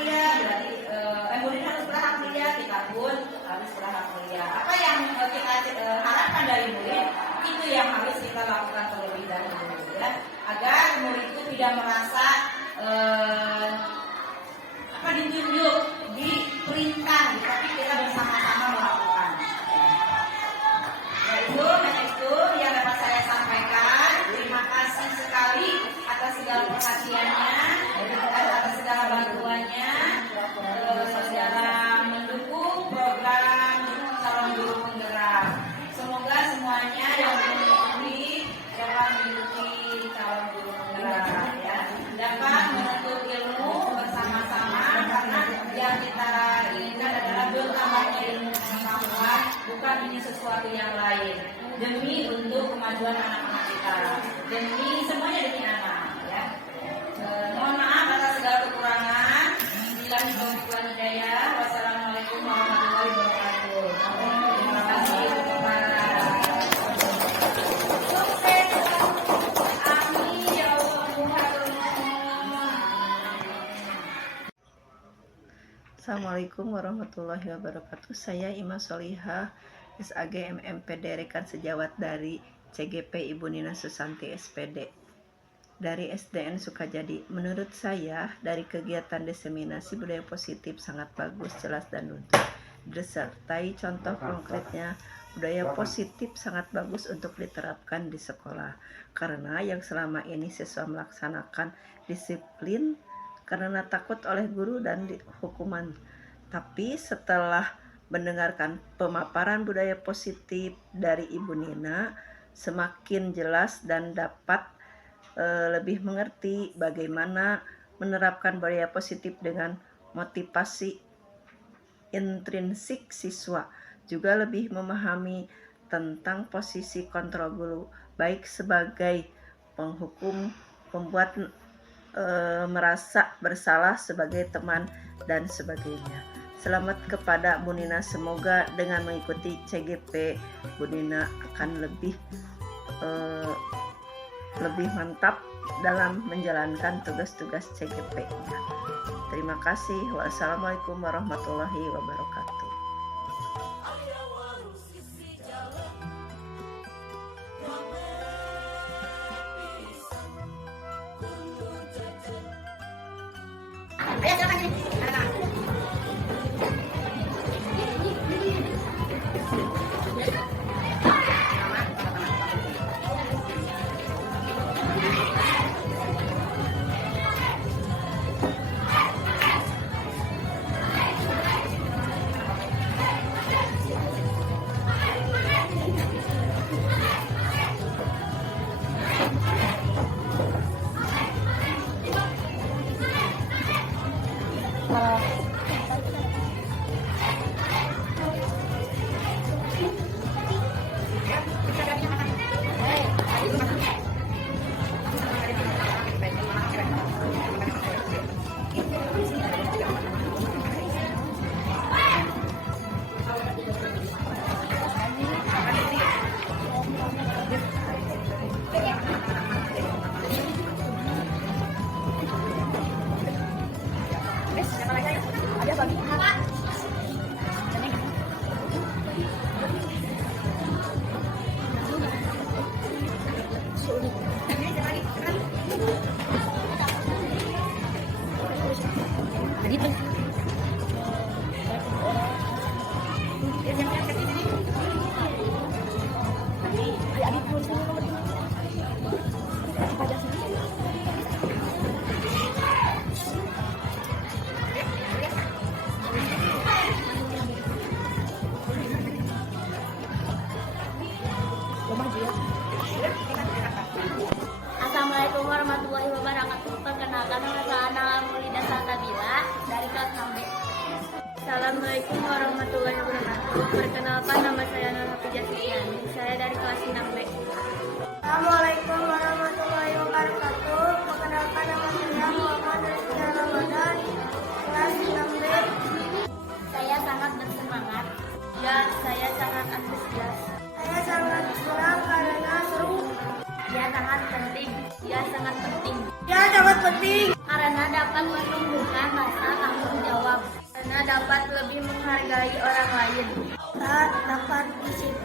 satu yang lain demi untuk kemajuan anak-anak kita, demi semuanya demi anak ya. Mohon maaf atas segala kekurangan. Billahi taufiq wal hidayah. Wassalamualaikum warahmatullahi wabarakatuh. Terima kasih. Amin ya Allah. Assalamualaikum warahmatullahi wabarakatuh. Saya Ima Solihah, SAG MMPD Rekan Sejawat dari CGP Ibu Nina Susanti SPD dari SDN Sukajadi. Menurut saya dari kegiatan diseminasi budaya positif sangat bagus, jelas dan utuh. Disertai contoh konkretnya, budaya positif sangat bagus untuk diterapkan di sekolah karena yang selama ini siswa melaksanakan disiplin karena takut oleh guru dan hukuman. Tapi setelah mendengarkan pemaparan budaya positif dari Ibu Nina, semakin jelas dan dapat lebih mengerti bagaimana menerapkan budaya positif dengan motivasi intrinsik siswa. Juga lebih memahami tentang posisi kontrol guru, baik sebagai penghukum, pembuat merasa bersalah sebagai teman dan sebagainya. Selamat kepada Bu Nina, semoga dengan mengikuti CGP Bu Nina akan lebih mantap dalam menjalankan tugas-tugas CGP-nya. Terima kasih. Wassalamualaikum warahmatullahi wabarakatuh. Assalamualaikum warahmatullahi wabarakatuh. Perkenalkan, nama saya Ana Mulida Saltabila dari kelas 6B. Assalamualaikum warahmatullahi wabarakatuh. Perkenalkan, nama saya Nana Pujasudiani. Saya dari kelas 6B. Assalamualaikum warahmatullahi wabarakatuh. Perkenalkan, nama saya Muhammad Rizky Ramadan, kelas 6B. Saya sangat bersemangat. Ya, saya sangat antusias. Saya sangat senang karena seru. Ya, sangat penting. Ya, sangat penting. Ya, sangat penting. Karena dapat menumbuhkan rasa tanggung jawab. Karena dapat lebih menghargai orang lain. Dapat disiplin